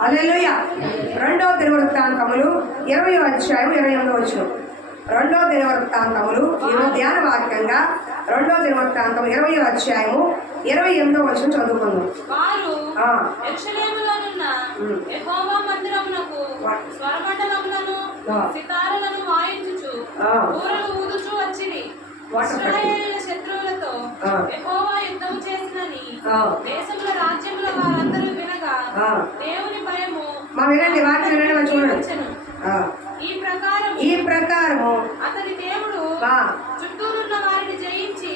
హల్లెలూయా. 2వ దినవృత్తాంతములు 20వ అధ్యాయం 28వ వచనం. 2వ దినవృత్తాంతములు ధ్యాన వాక్యంగా 2వ దినవృత్తాంతం 20వ అధ్యాయము 28వ వచనం చదువుకుందాం. వారు యెరూషలేములోనున్న యెహోవా మందిరమునకు స్వరమండలములను సితారలను వాయించుచు బూరలు ఊదుచు వచ్చిరి. ఇశ్రాయేలీయుల శత్రువులతో యెహోవా యుద్ధము చేసినని దేశముల రాజ్యముల వారందరూ వినగా దేవుని భయము వినండి, వాక్యం వినండి, చూడండి. ఈ ప్రకారము అతని దేవుడు చుట్టూరున్న వారిని జయించి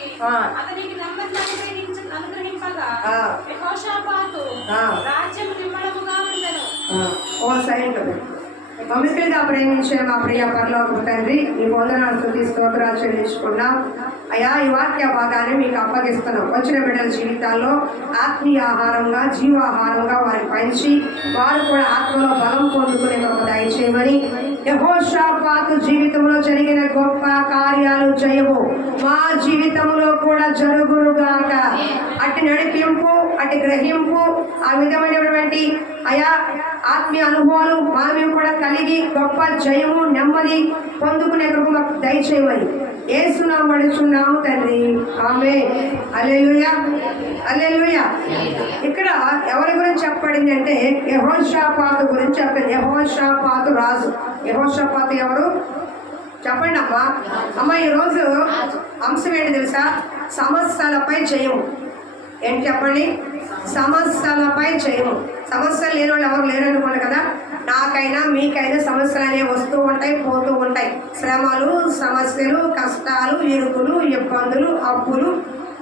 అతనికి నెమ్మది అనుగ్రహింపగా యెహోషాపాతు రాజ్యము నిమ్మళముగా ఉండెను. మమ్మల్ని ప్రేమించే మా ప్రియ పరలోకపు తండ్రి, మీ వందనాలు స్తుతి స్తోత్రాలు చెల్లించుకున్నాం అయ్యా. ఈ వాక్య భాగాన్ని మీకు అప్పగిస్తున్నాం. వచ్చిన బిడ్డల జీవితాల్లో ఆత్మీయ ఆహారంగా, జీవాహారంగా వారికి పంచి వారు కూడా ఆత్మలో బలం పొందుకునే ఒక దయచేయమని, యెహోషాపాతు జీవితంలో జరిగిన గొప్ప కార్యాలు జయము మా జీవితంలో కూడా జరుగునుగాక. అటు నడిపింపు, అటు గ్రహింపు, ఆ విధమైనటువంటి అయా ఆత్మీయ అనుభవాలు మేము కూడా కలిగి గొప్ప జయము నెమ్మది పొందుకునే కృప మాకు దయచేయమని యేసునామమున అడుగుచున్నాము తండ్రి, ఆమేన్. హల్లెలూయా, హల్లెలూయా. ఇక్కడ ఎవరి గురించి చెప్పబడింది అంటే యెహోషాపాతు గురించి చెప్పండి. యెహోషాపాతు రాజు. యెహోషాపాతు ఎవరు చెప్పండి అమ్మా. అమ్మ ఈరోజు అంశం ఏంటి తెలుసా? సమస్యలపై జయము. ఏంటి చెప్పండి? సమస్యలపై జయము. సమస్యలు లేని వాళ్ళు ఎవరు లేరు అనుకోండి కదా. నాకైనా మీకైనా సమస్యలు అనేవి వస్తూ ఉంటాయి, పోతూ ఉంటాయి. శ్రమలు, సమస్యలు, కష్టాలు, ఇరుకులు, ఇబ్బందులు, అప్పులు,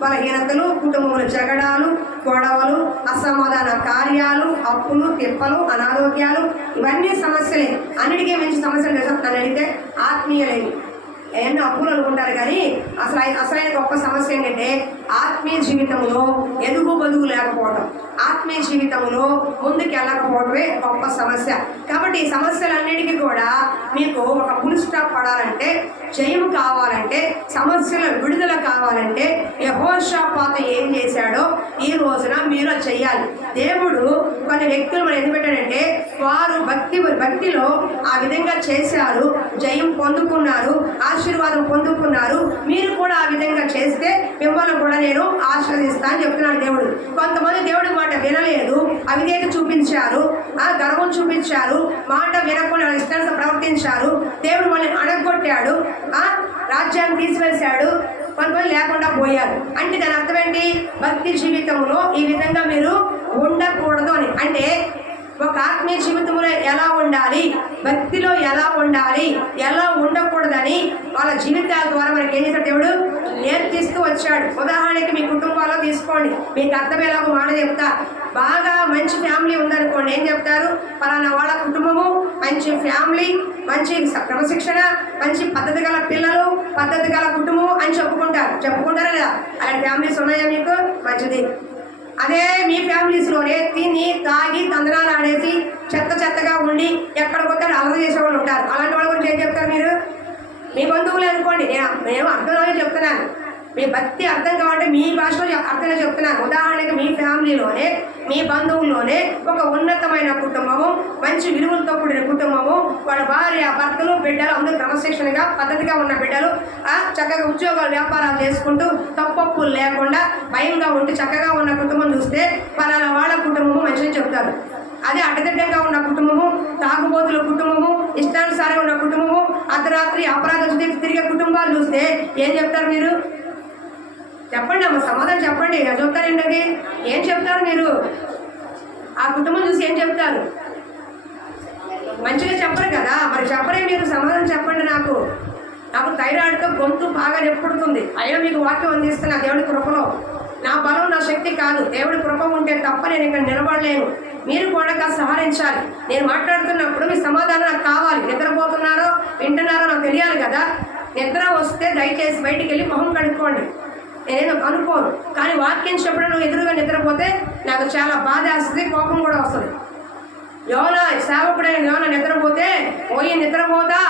బలహీనతలు, కుటుంబంలో జగడాలు, గొడవలు, అసమాధాన కార్యాలు, అప్పులు, తిప్పలు, అనారోగ్యాలు, ఇవన్నీ సమస్యలే. అన్నిటికీ మించి సమస్యలు నన్ను అడిగితే ఆత్మీయులేని ఎన్నో అప్పులు అనుకుంటారు. కానీ అసలైన గొప్ప సమస్య ఏంటంటే ఆత్మీయ జీవితంలో ఎదుగు బదుగు లేకపోవడం, ఆత్మీయ జీవితంలో ముందుకు వెళ్ళకపోవడమే గొప్ప సమస్య. కాబట్టి ఈ సమస్యలన్నిటికీ కూడా మీకు ఒక ఫుల్ స్టాప్ పడాలంటే, జయము కావాలంటే, సమస్యల విడుదల కావాలంటే యెహోషాపాతు ఏం చేశాడో ఈ రోజున మీరు చెయ్యాలి. దేవుడు కొన్ని వ్యక్తులు మనం ఎందుకు పెట్టాడంటే వారు భక్తిలో ఆ విధంగా చేశారు, జయం పొందుకున్నారు, ఆశీర్వాదం పొందుకున్నారు. మీరు కూడా ఆ విధంగా చేస్తే మిమ్మల్ని కూడా నేను ఆశీర్వదిస్తా అని చెప్తున్నాడు దేవుడు. కొంతమంది దేవుడి మాట వినలేదు, అవిధేయత చూపించారు, గర్వం చూపించారు, మాట వినకుండా ఇష్టాన్ని ప్రవర్తించారు. దేవుడు వాళ్ళని అడగొట్టాడు, రాజ్యాన్ని తీసివేశాడు, కొంతమంది లేకుండా పోయారు. అంటే దాని అర్థం ఏంటి? భక్తి జీవితంలో ఈ విధంగా మీరు ఉండకూడదు అని. అంటే ఒక ఆత్మీయ జీవితంలో ఎలా ఉండాలి, భక్తిలో ఎలా ఉండాలి, ఎలా ఉండకూడదని వాళ్ళ జీవితాల ద్వారా మనకి ఏం చేశాడు దేవుడు నేర్పిస్తూ వచ్చాడు. ఉదాహరణకి మీ కుటుంబాల్లో తీసుకోండి, మీకు అర్థమయ్యేలాగా మాట చెప్తా. బాగా మంచి ఫ్యామిలీ ఉందనుకోండి, ఏం చెప్తారు? పలానా వాళ్ళ కుటుంబము మంచి ఫ్యామిలీ, మంచి క్రమశిక్షణ, మంచి పద్ధతి గల పిల్లలు, పద్ధతి గల కుటుంబం అని చెప్పుకుంటారా లేదా? అలాంటి ఫ్యామిలీస్ ఉన్నాయా మీకు? మంచిది. అదే మీ ఫ్యామిలీస్లోనే తిని తాగి తందనాలు ఆడేసి చెత్తగా ఉండి ఎక్కడ పోతే అలవాటు చేసే వాళ్ళు ఉంటారు. అలాంటి వాళ్ళ గురించి ఏం చెప్తారు మీరు? మీ బంధువులు అనుకోండి, నేను అర్థంలోనే చెప్తున్నాను. మీ భక్తి అర్థం కావాలంటే మీ భాషలో అర్థంగా చెప్తున్నాను. ఉదాహరణకి మీ ఫ్యామిలీలోనే, మీ బంధువుల్లోనే ఒక ఉన్నతమైన కుటుంబము, మంచి విలువలతో కూడిన కుటుంబము, వాళ్ళ భార్య, భర్తలు, బిడ్డలు అందరూ క్రమశిక్షణగా పద్ధతిగా ఉన్న బిడ్డలు చక్కగా ఉద్యోగాలు, వ్యాపారాలు చేసుకుంటూ తప్పప్పులు లేకుండా భయంగా ఉండి చక్కగా ఉన్న కుటుంబం చూస్తే పలానా వాళ్ళ కుటుంబము మంచిగా చెప్తారు. అదే అడ్డదిడ్డంగా ఉన్న కుటుంబము, తాగుబోతుల కుటుంబము, ఇష్టానుసారం ఉన్న కుటుంబము, అర్ధరాత్రి అపరాధ తిరిగే కుటుంబాలు చూస్తే ఏం చెప్తారు మీరు? చెప్పండి అమ్మ, సమాధానం చెప్పండి. నేను చెప్తారండి, అది ఏం చెప్తారు మీరు? ఆ కుటుంబం చూసి ఏం చెప్తారు? మంచిగా చెప్పరు కదా. మరి చెప్పరే మీరు, సమాధానం చెప్పండి. నాకు థైరాయిడ్తో గొంతు బాగా నొప్పుడుతుంది, అయినా మీకు వాక్యం అందిస్తున్నా దేవుడి కృపలో. నా బలం నా శక్తి కాదు, దేవుడి కృప ఉంటే తప్ప నేను ఇక్కడ నిలబడలేను. మీరు కూడా సహకరించాలి. నేను మాట్లాడుతున్నప్పుడు మీ సమాధానం నాకు కావాలి. నిద్రపోతున్నారో వింటున్నారో నాకు తెలియాలి కదా. నిద్ర వస్తే దయచేసి బయటికి వెళ్ళి మొహం కడుక్కోండి, నేనేదో అనుకోను. కానీ వాక్యం చెప్పడం నువ్వు ఎదురుగా నిద్రపోతే నాకు చాలా బాధ వేస్తుంది, కోపం కూడా వస్తుంది. యోనా సేవకుడైన యోనా నిద్రపోతే పోయి నిద్రపోతా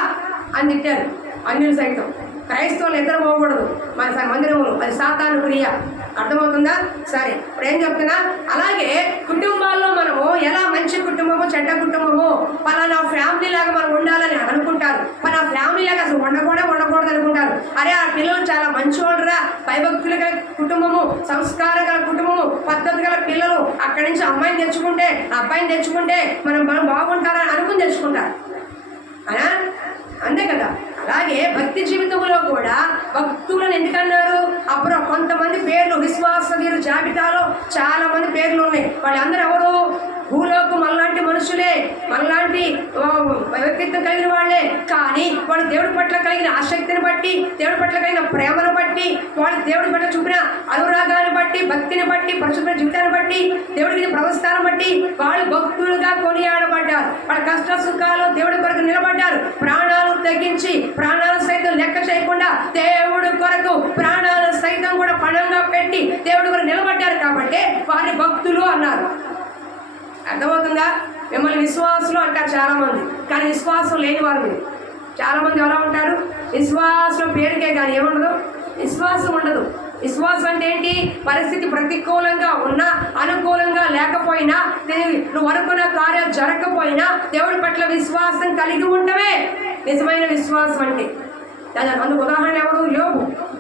అని తిట్టారు అన్యులు సైతం. క్రైస్తవులు నిద్రపోకూడదు మన మందిరములు, అది సాతాను క్రియ. అర్థమవుతుందా? సరే, ఇప్పుడు ఏం చెప్తున్నా, అలాగే కుటుంబాల్లో మనము ఎలా మంచి కుటుంబము చెడ్డ కుటుంబము, పలానా ఫ్యామిలీ లాగా మనం ఉండాలని అనుకుంటారు. పలానా ఫ్యామిలీ లాగా అసలు ఉండకూడదు అనుకుంటారు. అరే ఆ పిల్లలు చాలా మంచివాళ్ళరా, భయభక్తులు గల కుటుంబము, సంస్కారం గల కుటుంబము, పద్ధతి గల పిల్లలు, అక్కడి నుంచి అమ్మాయిని తెచ్చుకుంటే అబ్బాయిని తెచ్చుకుంటే మనం బాగుంటారని అనుకుని తెచ్చుకుంటారు. అనా అంతే కదా. అలాగే భక్తి జీవితంలో కూడా భక్తులను ఎందుకన్నారు? అప్పుడు కొంతమంది పేర్లు విశ్వాస వీరు జాబితాలో చాలా మంది పేర్లు ఉన్నాయి. వాళ్ళందరూ ఎవరు? భూలోకు మనలాంటి మనుషులే, మనలాంటి వ్యక్తిత్వం కలిగిన వాళ్ళే. కానీ వాళ్ళు దేవుడి పట్ల కలిగిన ఆసక్తిని బట్టి, దేవుడి పట్ల కలిగిన ప్రేమను బట్టి, వాళ్ళు దేవుడి పట్ల చూపిన అనురాగాన్ని బట్టి, భక్తిని బట్టి, పరిశుభ్ర జీవితాన్ని బట్టి, దేవుడికి ప్రవస్థానం బట్టి వాళ్ళు భక్తులుగా కొనియాడబడ్డారు. వాళ్ళ కష్ట సుఖాలు దేవుడి కొరకు నిలబడ్డారు. ప్రాణాలు తగ్గించి, ప్రాణాలు సైతం లెక్క చేయకుండా దేవుడి కొరకు ప్రాణాలు సైతం కూడా పణంగా పెట్టి దేవుడి కొరకు నిలబడ్డారు. కాబట్టి వారి భక్తులు అన్నారు. అర్థమవుతుందా? మిమ్మల్ని విశ్వాసులు అంటారు చాలా మంది, కానీ విశ్వాసం లేని వారు మీరు. చాలా మంది ఎలా ఉంటారు? విశ్వాసం పేరుకే కానీ ఏముండదు, విశ్వాసం ఉండదు. విశ్వాసం అంటే ఏంటి? పరిస్థితి ప్రతికూలంగా ఉన్నా, అనుకూలంగా లేకపోయినా, నువ్వు అనుకున్న కార్యాలు జరగకపోయినా దేవుడి పట్ల విశ్వాసం కలిగి ఉండవే నిజమైన విశ్వాసం అంటే. అందుకు ఉదాహరణ ఎవరు?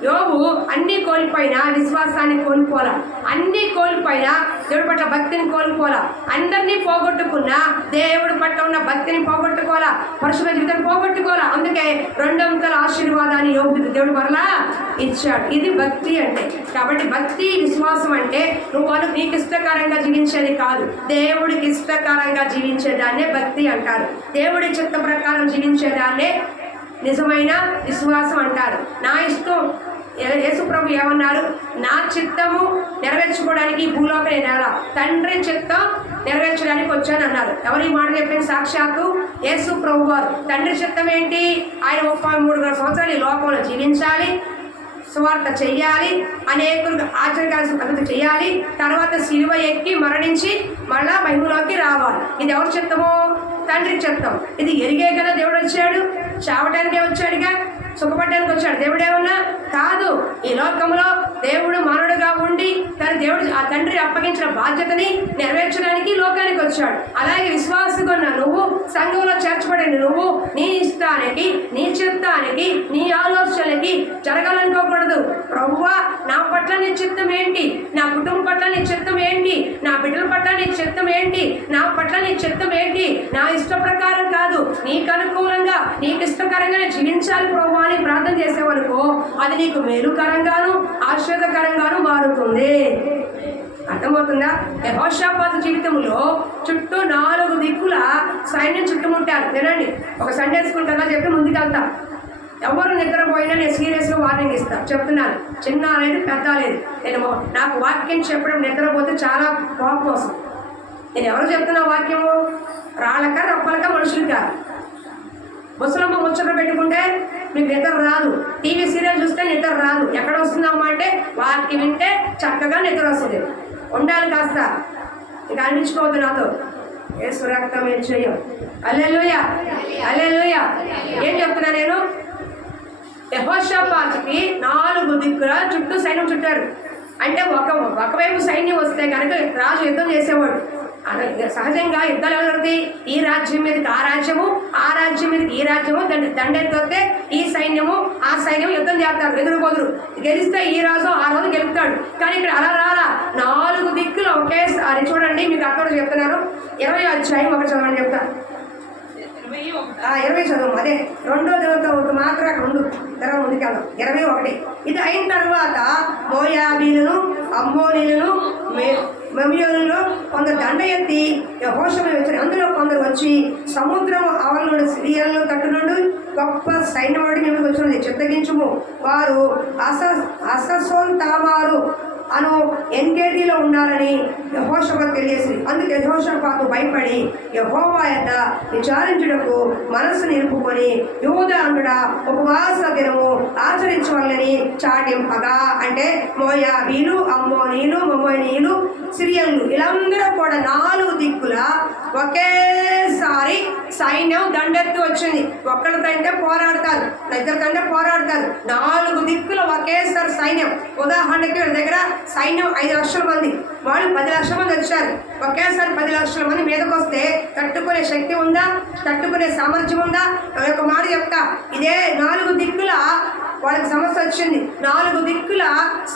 యోబు అన్ని కోల్పోయినా విశ్వాసాన్ని కోల్పోలా, అన్ని కోల్పోయినా దేవుడి పట్ల భక్తిని కోల్పోలా, అందరినీ పోగొట్టుకున్నా దేవుడి పట్ల ఉన్న భక్తిని పోగొట్టుకోవాలా, పరిశుభ్ర జీవితాన్ని పోగొట్టుకోవాలా. అందుకే 2 ఆశీర్వాదాన్ని యోబుకి దేవుడు మరలా ఇచ్చాడు. ఇది భక్తి అంటే. కాబట్టి భక్తి విశ్వాసం అంటే నువ్వు నీకు ఇష్టకరంగా జీవించేది కాదు, దేవుడికి ఇష్టకరంగా జీవించేదాన్నే భక్తి అంటారు. దేవుడి చిత్త ప్రకారం జీవించేదాన్నే నిజమైన విశ్వాసం అంటారు. నా ఇష్టం, యేసు ప్రభు ఏమన్నారు? నా చిత్తము నెరవేర్చుకోవడానికి భూలోక నేను తండ్రి చిత్తం నెరవేర్చడానికి వచ్చాను అన్నారు. ఎవరు ఈ మాట చెప్పిన? సాక్షాత్తు యేసు ప్రభు వారు. తండ్రి చిత్తం ఏంటి? ఆయన 33 సంవత్సరాలు ఈ లోకంలో జీవించాలి, సువార్త చెయ్యాలి, అనేకులకు ఆచరించాల్సిన పద్ధతి చేయాలి, తర్వాత శిలువ ఎక్కి మరణించి మళ్ళా మహిమలోకి రావాలి. ఇది ఎవరి చిత్తమో? తండ్రి చిత్తం. ఇది ఎరిగే కదా దేవుడు వచ్చాడు. చావటానికే వచ్చాడుగా, సుఖపడడానికి వచ్చాడు. దేవుడు ఏమన్నా కాదు. ఈ లోకంలో దేవుడు మానవుడుగా ఉండి ఆ తండ్రి అప్పగించిన బాధ్యతని నెరవేర్చడానికి లోకానికి వచ్చాడు. అలాగే విశ్వాసంగా ఉన్న నువ్వు, సంఘంలో చేర్చబడిన నువ్వు, నీ ఇష్టానికి, నీ చిత్తానికి, నీ ఆలోచనలకి జరగాలనుకోకూడదు. ప్రభువా, నా పట్ల నీ చిత్తం ఏంటి? నా కుటుంబం పట్ల నీ చిత్తం ఏంటి? నా బిడ్డల పట్ల నీ చిత్తం ఏంటి? నా పట్ల నీ చిత్తం ఏంటి? నా ఇష్ట ప్రకారం కాదు, నీకు అనుకూలంగా, నీకు ఇష్టకరంగానే జీవించాలి ప్రభు అని ప్రార్థన చేసేవనుకో, అది నీకు మేలుకరంగాను ఆశీర్వాదకరంగాను మారుతుంది. అర్థమవుతుందా? యెహోషాపాతు జీవితంలో చుట్టూ 4 దిక్కుల సైన్యం చుట్టుముట్టారు. వినండి, ఒక సండే స్కూల్ కదా చెప్పి ముందుకెళ్తా. ఎవరు నిద్రపోయినా నేను సీరియస్గా వార్నింగ్ ఇస్తాను. చెప్తున్నాను, చిన్న అనేది పెద్ద లేదు. నాకు వాక్యం చెప్పడం నిద్రపోతే చాలా కోపం వస్తుంది. నేను ఎవరు చెప్తున్నా వాక్యము? రాళ్ళక రప్పలక మనుషులకా? ముసలమ్మ ముచ్చట పెట్టుకుంటే మీకు నిద్ర రాదు, టీవీ సీరియల్ చూస్తే నిద్ర రాదు. ఎక్కడ వస్తుందమ్మా అంటే వాక్యం వింటే చక్కగా నిద్ర వస్తుంది. ఉండాలి కాస్త. ఇంకా అనిపించుకోవద్దు నాతో. యేసు రక్తం ఏం చెయ్యం. హల్లెలూయా, హల్లెలూయా. ఏం చెప్తున్నా నేను? యెహోషాపాతుకి 4 దిక్కుల చుట్టూ సైన్యం చుట్టారు. అంటే ఒకవైపు సైన్యం వస్తే కనుక రాజు యుద్ధం చేసేవాడు. సహజంగా యుద్ధాలు జరుగుతాయి. ఈ రాజ్యం మీదకి ఆ రాజ్యము, ఆ రాజ్యం మీదకి ఈ రాజ్యము, దండెత్తే ఈ సైన్యము ఆ సైన్యం యుద్ధం చేస్తారు. ఎదురుపోదురు. గెలిస్తే ఈ రాజు ఆ రోజు గెలుపుతాడు. కానీ ఇక్కడ అలా రాలా. 4 దిక్కులు ఒకేసారి. చూడండి, మీకు అక్కడ చెప్తున్నారు. 20వ అధ్యాయం ఒకటి చదవండి చెప్తా. 20 చదువు. అదే 2వ దేవత మాత్రం అక్కడ ఉండు. తర్వాత ముందుకెళ్దాం. 21. ఇది అయిన తర్వాత మోయాబీలను, అమ్మోనీలను, మెమియోనులో కొందరు దండ ఎత్తి యెహోషువను వచ్చారు. అందులో కొందరు వచ్చి సముద్రం అవల నుండి సిరియలను తట్టు నుండి గొప్ప సైన్యవాడి మేము వచ్చినది చిత్తగించుము. వారు అససోన్ తామారు అను ఎన్గేడిలో ఉన్నారని యెహోషాపాతు తెలియజేసింది. అందుకే యెహోషాపాతు భయపడి యెహోవా యొద్ద విచారించుటకు మనస్సు నిలుపుకొని యూదా అంటుడా ఉపవాస దినము ఆచరించవలని చాటింపగా, అంటే మోయాబీలు, అమ్మోనీలు, మొమోనీలు, సిరియన్లు వీళ్ళందరూ కూడా 4 దిక్కుల ఒకే ఒకేసారి సైన్యం దండెత్తి వచ్చింది. ఒక్కరికంటే పోరాడతారు, ఇద్దరికంటే పోరాడతారు. 4 దిక్కులు ఒకేసారి సైన్యం. ఉదాహరణకి వీళ్ళ దగ్గర సైన్యం 5 లక్షల మంది, వాళ్ళు 10 లక్షల మంది వచ్చారు. ఒకేసారి 10 లక్షల మంది మీదకి వస్తే తట్టుకునే శక్తి ఉందా? తట్టుకునే సామర్థ్యం ఉందా? ఒక మాట చెప్తా, ఇదే 4 దిక్కుల వాళ్ళకి సమస్య వచ్చింది. 4 దిక్కుల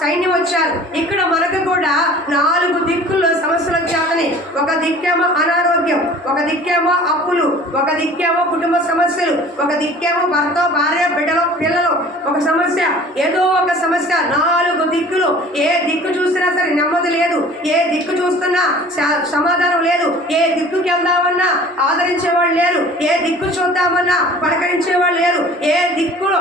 సైన్యం వచ్చారు. ఇక్కడ మనకు కూడా 4 దిక్కుల్లో సమస్యలు వచ్చాకని, ఒక దిక్కేమో అనారోగ్యం, ఒక దిక్కేమో అప్పులు, ఒక దిక్కేమో కుటుంబ సమస్యలు, ఒక దిక్కేమో భర్త భార్య బిడ్డలు పిల్లలు ఒక సమస్య, ఏదో ఒక సమస్య. 4 దిక్కులు. ఏ దిక్కు చూసినా సరే నెమ్మది లేదు, ఏ దిక్కు చూస్తున్నా సమాధానం లేదు, ఏ దిక్కుకి వెళ్దామన్నా ఆదరించేవాళ్ళు లేరు, ఏ దిక్కు చూద్దామన్నా పలకరించేవాళ్ళు లేరు, ఏ దిక్కులో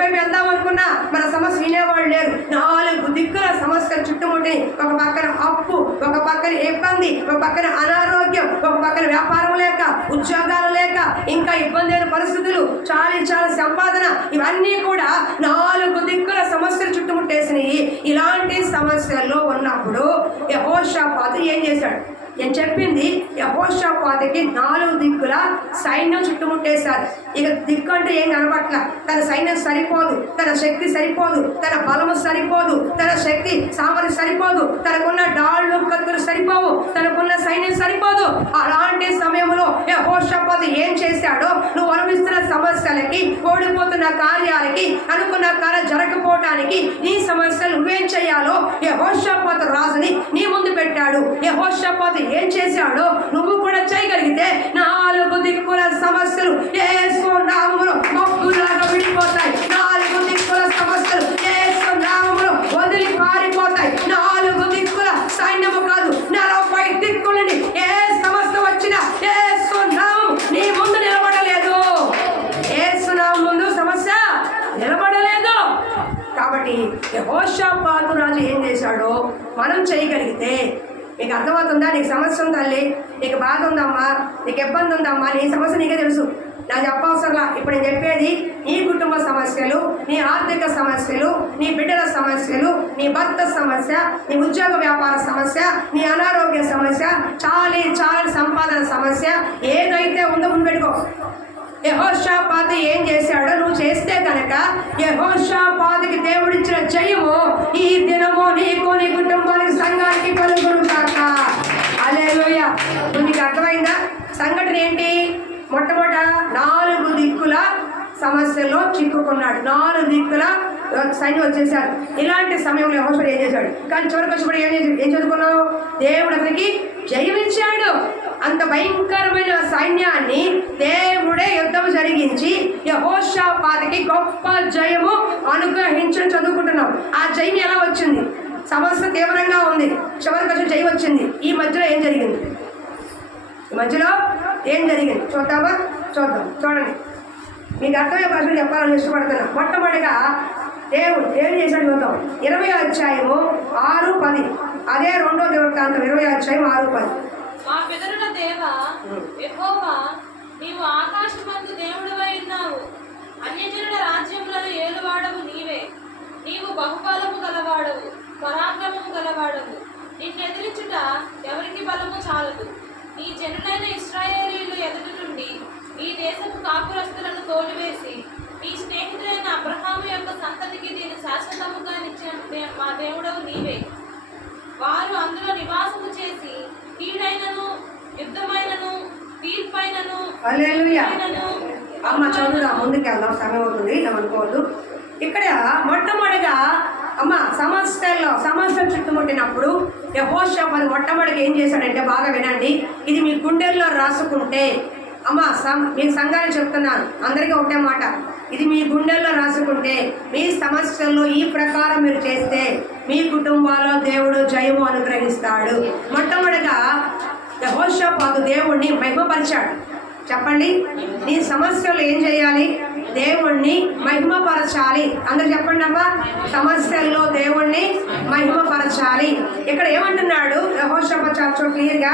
ఎటువైపు వెళ్దాం అనుకున్నా మన సమస్య వినేవాళ్ళు లేరు. 4 దిక్కుల సమస్యలు చుట్టుముట్టి, ఒక పక్కన అప్పు, ఒక పక్కన ఇబ్బంది, ఒక పక్కన అనారోగ్యం, ఒక పక్కన వ్యాపారం లేక, ఉద్యోగాలు లేక, ఇంకా ఇబ్బంది అయిన పరిస్థితులు, చాలా సంపాదన, ఇవన్నీ కూడా 4 దిక్కుల సమస్యలు చుట్టుముట్టేసినాయి. ఇలాంటి సమస్యల్లో ఉన్నప్పుడు యెహోషాపాతు ఏం చేశాడు? నేను చెప్పింది, యెహోషాపాతుకి 4 దిక్కుల సైన్యం చుట్టుముట్టేశారు. ఇక దిక్కు అంటే ఏం కనబట్ల. తన సైన్యం సరిపోదు, తన శక్తి సరిపోదు, తన బలము సరిపోదు, తన శక్తి సామర్థ్యం సరిపోదు, తనకున్న డాళ్ళు కత్తులు సరిపోవు, తనకున్న సైన్యం సరిపోదు. అలాంటి సమయంలో యెహోషాపాతు ఏం చేశాడో, నువ్వు అనుభవిస్తున్న సమస్యలకి, ఓడిపోతున్న కార్యాలకి, అనుకున్న కార్యం జరగకపోవటానికి, నీ సమస్యలు నువ్వేం చేయాలో యెహోషాపాతు రాజుని నీ ముందు పెట్టాడు. యెహోషాపాతు ఏం చేశాడో నువ్వు కూడా చేయగలిగితే 4 దిక్కుల సమస్యలు యేసు నామములో మబ్బులాగా విడిపోతాయి. 4 దిక్కుల సమస్యలు యేసు నామములో వదిలి పారిపోతాయి. 4 దిక్కుల సైన్యము కాదు, 40 దిక్కులని ఏ సమస్య వచ్చినా యేసు నామం నీ ముందు నిలబడలేదు. యేసు నామం ముందు సమస్య నిలబడలేదు. కాబట్టి యెహోషాపాతు రాజు ఏం చేశాడో మనం చేయగలిగితే, నీకు అర్థమవుతుందా? నీకు సమస్య ఉందల్లి, నీకు బాధ ఉందమ్మా, నీకు ఇబ్బంది ఉందమ్మా, నీ సమస్య నీకే తెలుసు, నాకు చెప్పవసరంలా. ఇప్పుడు నేను చెప్పేది నీ కుటుంబ సమస్యలు, నీ ఆర్థిక సమస్యలు, నీ బిడ్డల సమస్యలు, నీ భర్త సమస్య, నీ ఉద్యోగ వ్యాపార సమస్య, నీ అనారోగ్య సమస్య, చాలా సంపాదన సమస్య, ఏదైతే ఉందో ముందు పెట్టుకో. యెహోషాపాతు ఏం చేశాడో నువ్వు చేస్తే కనుక యెహోషాపాతుకి దేవుడిచ్చిన జయము ఈ దినము నీకు, నీ కుటుంబానికి, సంఘానికి కలుగును కాక. హల్లెలూయా. నీకు అర్థమైందా? సంఘటన ఏంటి? మొట్టమొదట 4 దిక్కుల సమస్యల్లో చిక్కుకున్నాడు. 4 దిక్కుల సైన్యం వచ్చేసాడు. ఇలాంటి సమయంలో యెహోషాపాతు ఏం చేశాడు? కానీ చివరికి వచ్చి ఏం చదువుకున్నావు? దేవుడు అతనికి జయమిచ్చాడు. అంత భయంకరమైన సైన్యాన్ని దేవుడే యుద్ధం జరిగించి యెహోషాపాతుకి గొప్ప జయము అనుగ్రహించడం చదువుకుంటున్నాం. ఆ జయం ఎలా వచ్చింది? సమస్య తీవ్రంగా ఉంది, చివరికి వచ్చి జయం వచ్చింది. ఈ మధ్యలో ఏం జరిగింది? చూద్దాం. చూడండి, మీకు అర్థమయ్యే ప్రశ్న చెప్పాలని ఇష్టపడుతున్నా. మొట్టమొదటిగా దేవుడు ఏం చేశాడు చూద్దాం. 20వ అధ్యాయము 6-10. అదే 2వ దినవృత్తాంతం 20వ అధ్యాయం 6-10. మా పితరుల దేవా యెహోవా, నీవు ఆకాశమందు దేవుడివై ఉన్నావు. అన్యజనుల రాజ్యములను ఏలువాడవు నీవే. నీవు బహుబలము గలవాడవు, పరాక్రమము గలవాడవు. నిన్నెదిరించుట ఎవరికి బలము చాలదు. నీ జనులైన ఇశ్రాయేలీయులు ఎదుటి నుండి ఈ దేశపు కాపురస్తులను తోలివేసి, నీ స్నేహితుడైన అబ్రహాము యొక్క సంతతికి దీని శాశ్వతముగా నిచ్చిన మా దేవుడవు నీవే. వారు అందులో నివాసము చేసి కీడైనను, యుద్ధమైనను, తీర్పైనను. హల్లెలూయా. అమ్మ చదువురా, ముందుకు వెళ్దాం, సమయం అవుతుంది, ఏమనుకోవద్దు. ఇక్కడ మొట్టమొదటిగా అమ్మ సమస్యలు చుట్టుముట్టినప్పుడు యెహోషాపాతు మొట్టమొదటిగా ఏం చేశాడంటే, బాగా వినండి, ఇది మీ గుండెల్లో రాసుకుంటే, అమ్మ మీ సంఘాన్ని చెప్తున్నాను, అందరికీ ఒకటే మాట, ఇది మీ గుండెల్లో రాసుకుంటే, మీ సమస్యల్లో ఈ ప్రకారం మీరు చేస్తే మీ కుటుంబాల్లో దేవుడు జయము అనుగ్రహిస్తాడు. మొట్టమొదటిగా యెహోషాపాతు దేవుణ్ణి మహిమపరిచాడు. చెప్పండి, నీ సమస్యలు ఏం చేయాలి? దేవుణ్ణి మహిమపరచాలి. అందరూ చెప్పండి అమ్మా, సమస్యల్లో దేవుణ్ణి మహిమపరచాలి. ఇక్కడ ఏమంటున్నాడు యెహోషాపాతు చాలా క్లియర్గా,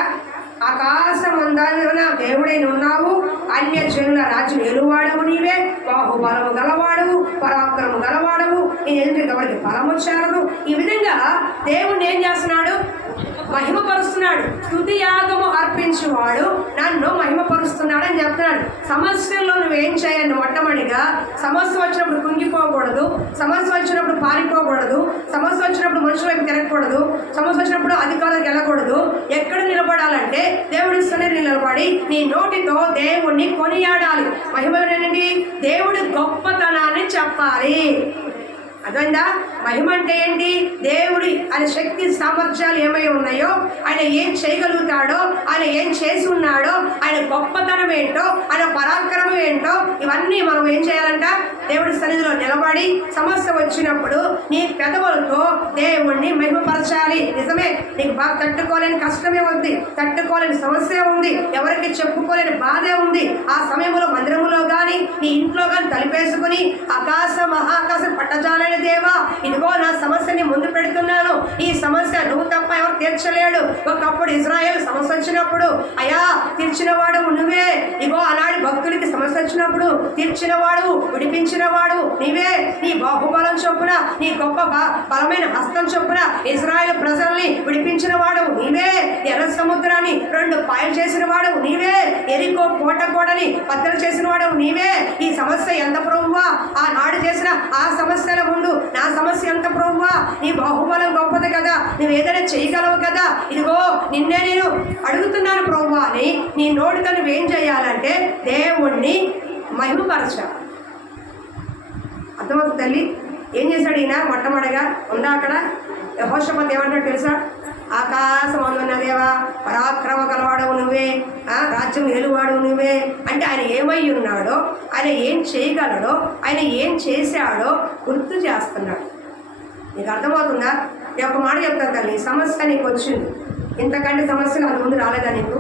ఆకాశమందున దేవుడై ఉన్నావు, అన్య జనుల రాజ్యం ఏలువాడవు నీవే, బాహుబలము గలవాడవు, పరాక్రమము గలవాడవు, నీ ఎదుటి ఎవరికి బలము చాలదు. ఈ విధంగా దేవుణ్ణి ఏం చేస్తున్నాడు? మహిమపరుస్తున్నాడు. స్తుతి యాగము అర్పించేవాడు నన్ను మహిమపరుస్తున్నాడు అని చెప్తున్నాడు. సమస్యల్లో నువ్వేం చేయాలి? మొట్టమొదటిగా సమస్య వచ్చినప్పుడు కుంగిపోకూడదు, సమస్య వచ్చినప్పుడు పారిపోకూడదు, సమస్య వచ్చినప్పుడు మనుషుల వైపు తిరగకూడదు, సమస్య వచ్చినప్పుడు అధికారులకు వెళ్ళకూడదు. ఎక్కడ నిలబడాలంటే దేవుడి సన్నిధిలో నిలబడి నీ నోటితో దేవుణ్ణి కొనియాడాలి. మహిమ ఏంటి? దేవుడి గొప్పతనాన్ని చెప్పాలి. అర్థమైందా? మహిమ అంటే ఏంటి? దేవుడి ఆయన శక్తి సామర్థ్యాలు ఏమై ఉన్నాయో, ఆయన ఏం చేయగలుగుతాడో, ఆయన ఏం చేసి ఉన్నాడో, ఆయన గొప్పతనం ఏంటో, ఆయన పరాక్రమం ఏంటో, ఇవన్నీ మనం ఏం చేయాలంట? దేవుడి సన్నిధిలో నిలబడి సమస్య వచ్చినప్పుడు నీ పెదవులతో దేవుణ్ణి మహిమపరచాలి. నిజమే, నీకు బాగా తట్టుకోలేని కష్టమే ఉంది, తట్టుకోలేని సమస్య ఉంది, ఎవరికి చెప్పుకోలేని బాధే ఉంది. ఆ సమయంలో మందిరంలో కానీ నీ ఇంట్లో కానీ తలిపేసుకుని ఆకాశ మహాకాశం పట్టజాలని దేవా, ఇదిగో నా సమస్యని ముందు పెడుతున్నాను, ఈ సమస్య నువ్వు తప్ప ఎవరు తీర్చలేడు. ఒకప్పుడు ఇజ్రాయేల్ సమస్య వచ్చినప్పుడు అయ్యా తీర్చినవాడు నువ్వే. ఇగో ఆనాడు భక్తులకి సమస్య వచ్చినప్పుడు తీర్చినవాడు, విడిపించినవాడు నీవే. నీ బాహుబలం చొప్పున, నీ గొప్ప బలమైన హస్తం చొప్పున ఇజ్రాయేల్ ప్రజల్ని విడిపించిన వాడు నీవే. ఎర్ర సముద్రాన్ని 2 పాయలు చేసిన వాడు నీవే. ఎరికో కోటని బద్దలు చేసిన వాడు నీవే. ఈ సమస్య ఎంత ప్రభువా, ఆనాడు చేసిన ఆ సమస్యల ముందు నా సమస్య ఎంత ప్రభువా, నీ బాహుబలం గొప్పది కదా, నువ్వు ఏదైనా చేయగలవు కదా, ఇదిగో నిన్నే నేను అడుగుతున్నాను ప్రభువా అని నీ నోటితో నువ్వేం చేయాలంటే దేవుణ్ణి మహిమపరచాలి. అర్థమవుతుంది తల్లి? ఏం చేశాడు ఈయన? మొట్టమొదటిగా ఉందా అక్కడ యెహోషాపాతు ఏమంటాడు తెలుసా? ఆకాశం అందున్న దేవా, పరాక్రమ గలవాడవు నువ్వే, రాజ్యం ఏలువాడు నువ్వే. అంటే ఆయన ఏమై ఉన్నాడో, ఆయన ఏం చేయగలడో, ఆయన ఏం చేశాడో గుర్తు చేస్తున్నాడు. నీకు అర్థమవుతుందా? నేను ఒక మాట చెప్తాను తల్లి, సమస్య నీకు వచ్చింది, ఇంతకంటే సమస్యలు అది ముందు రాలేదా? నీకు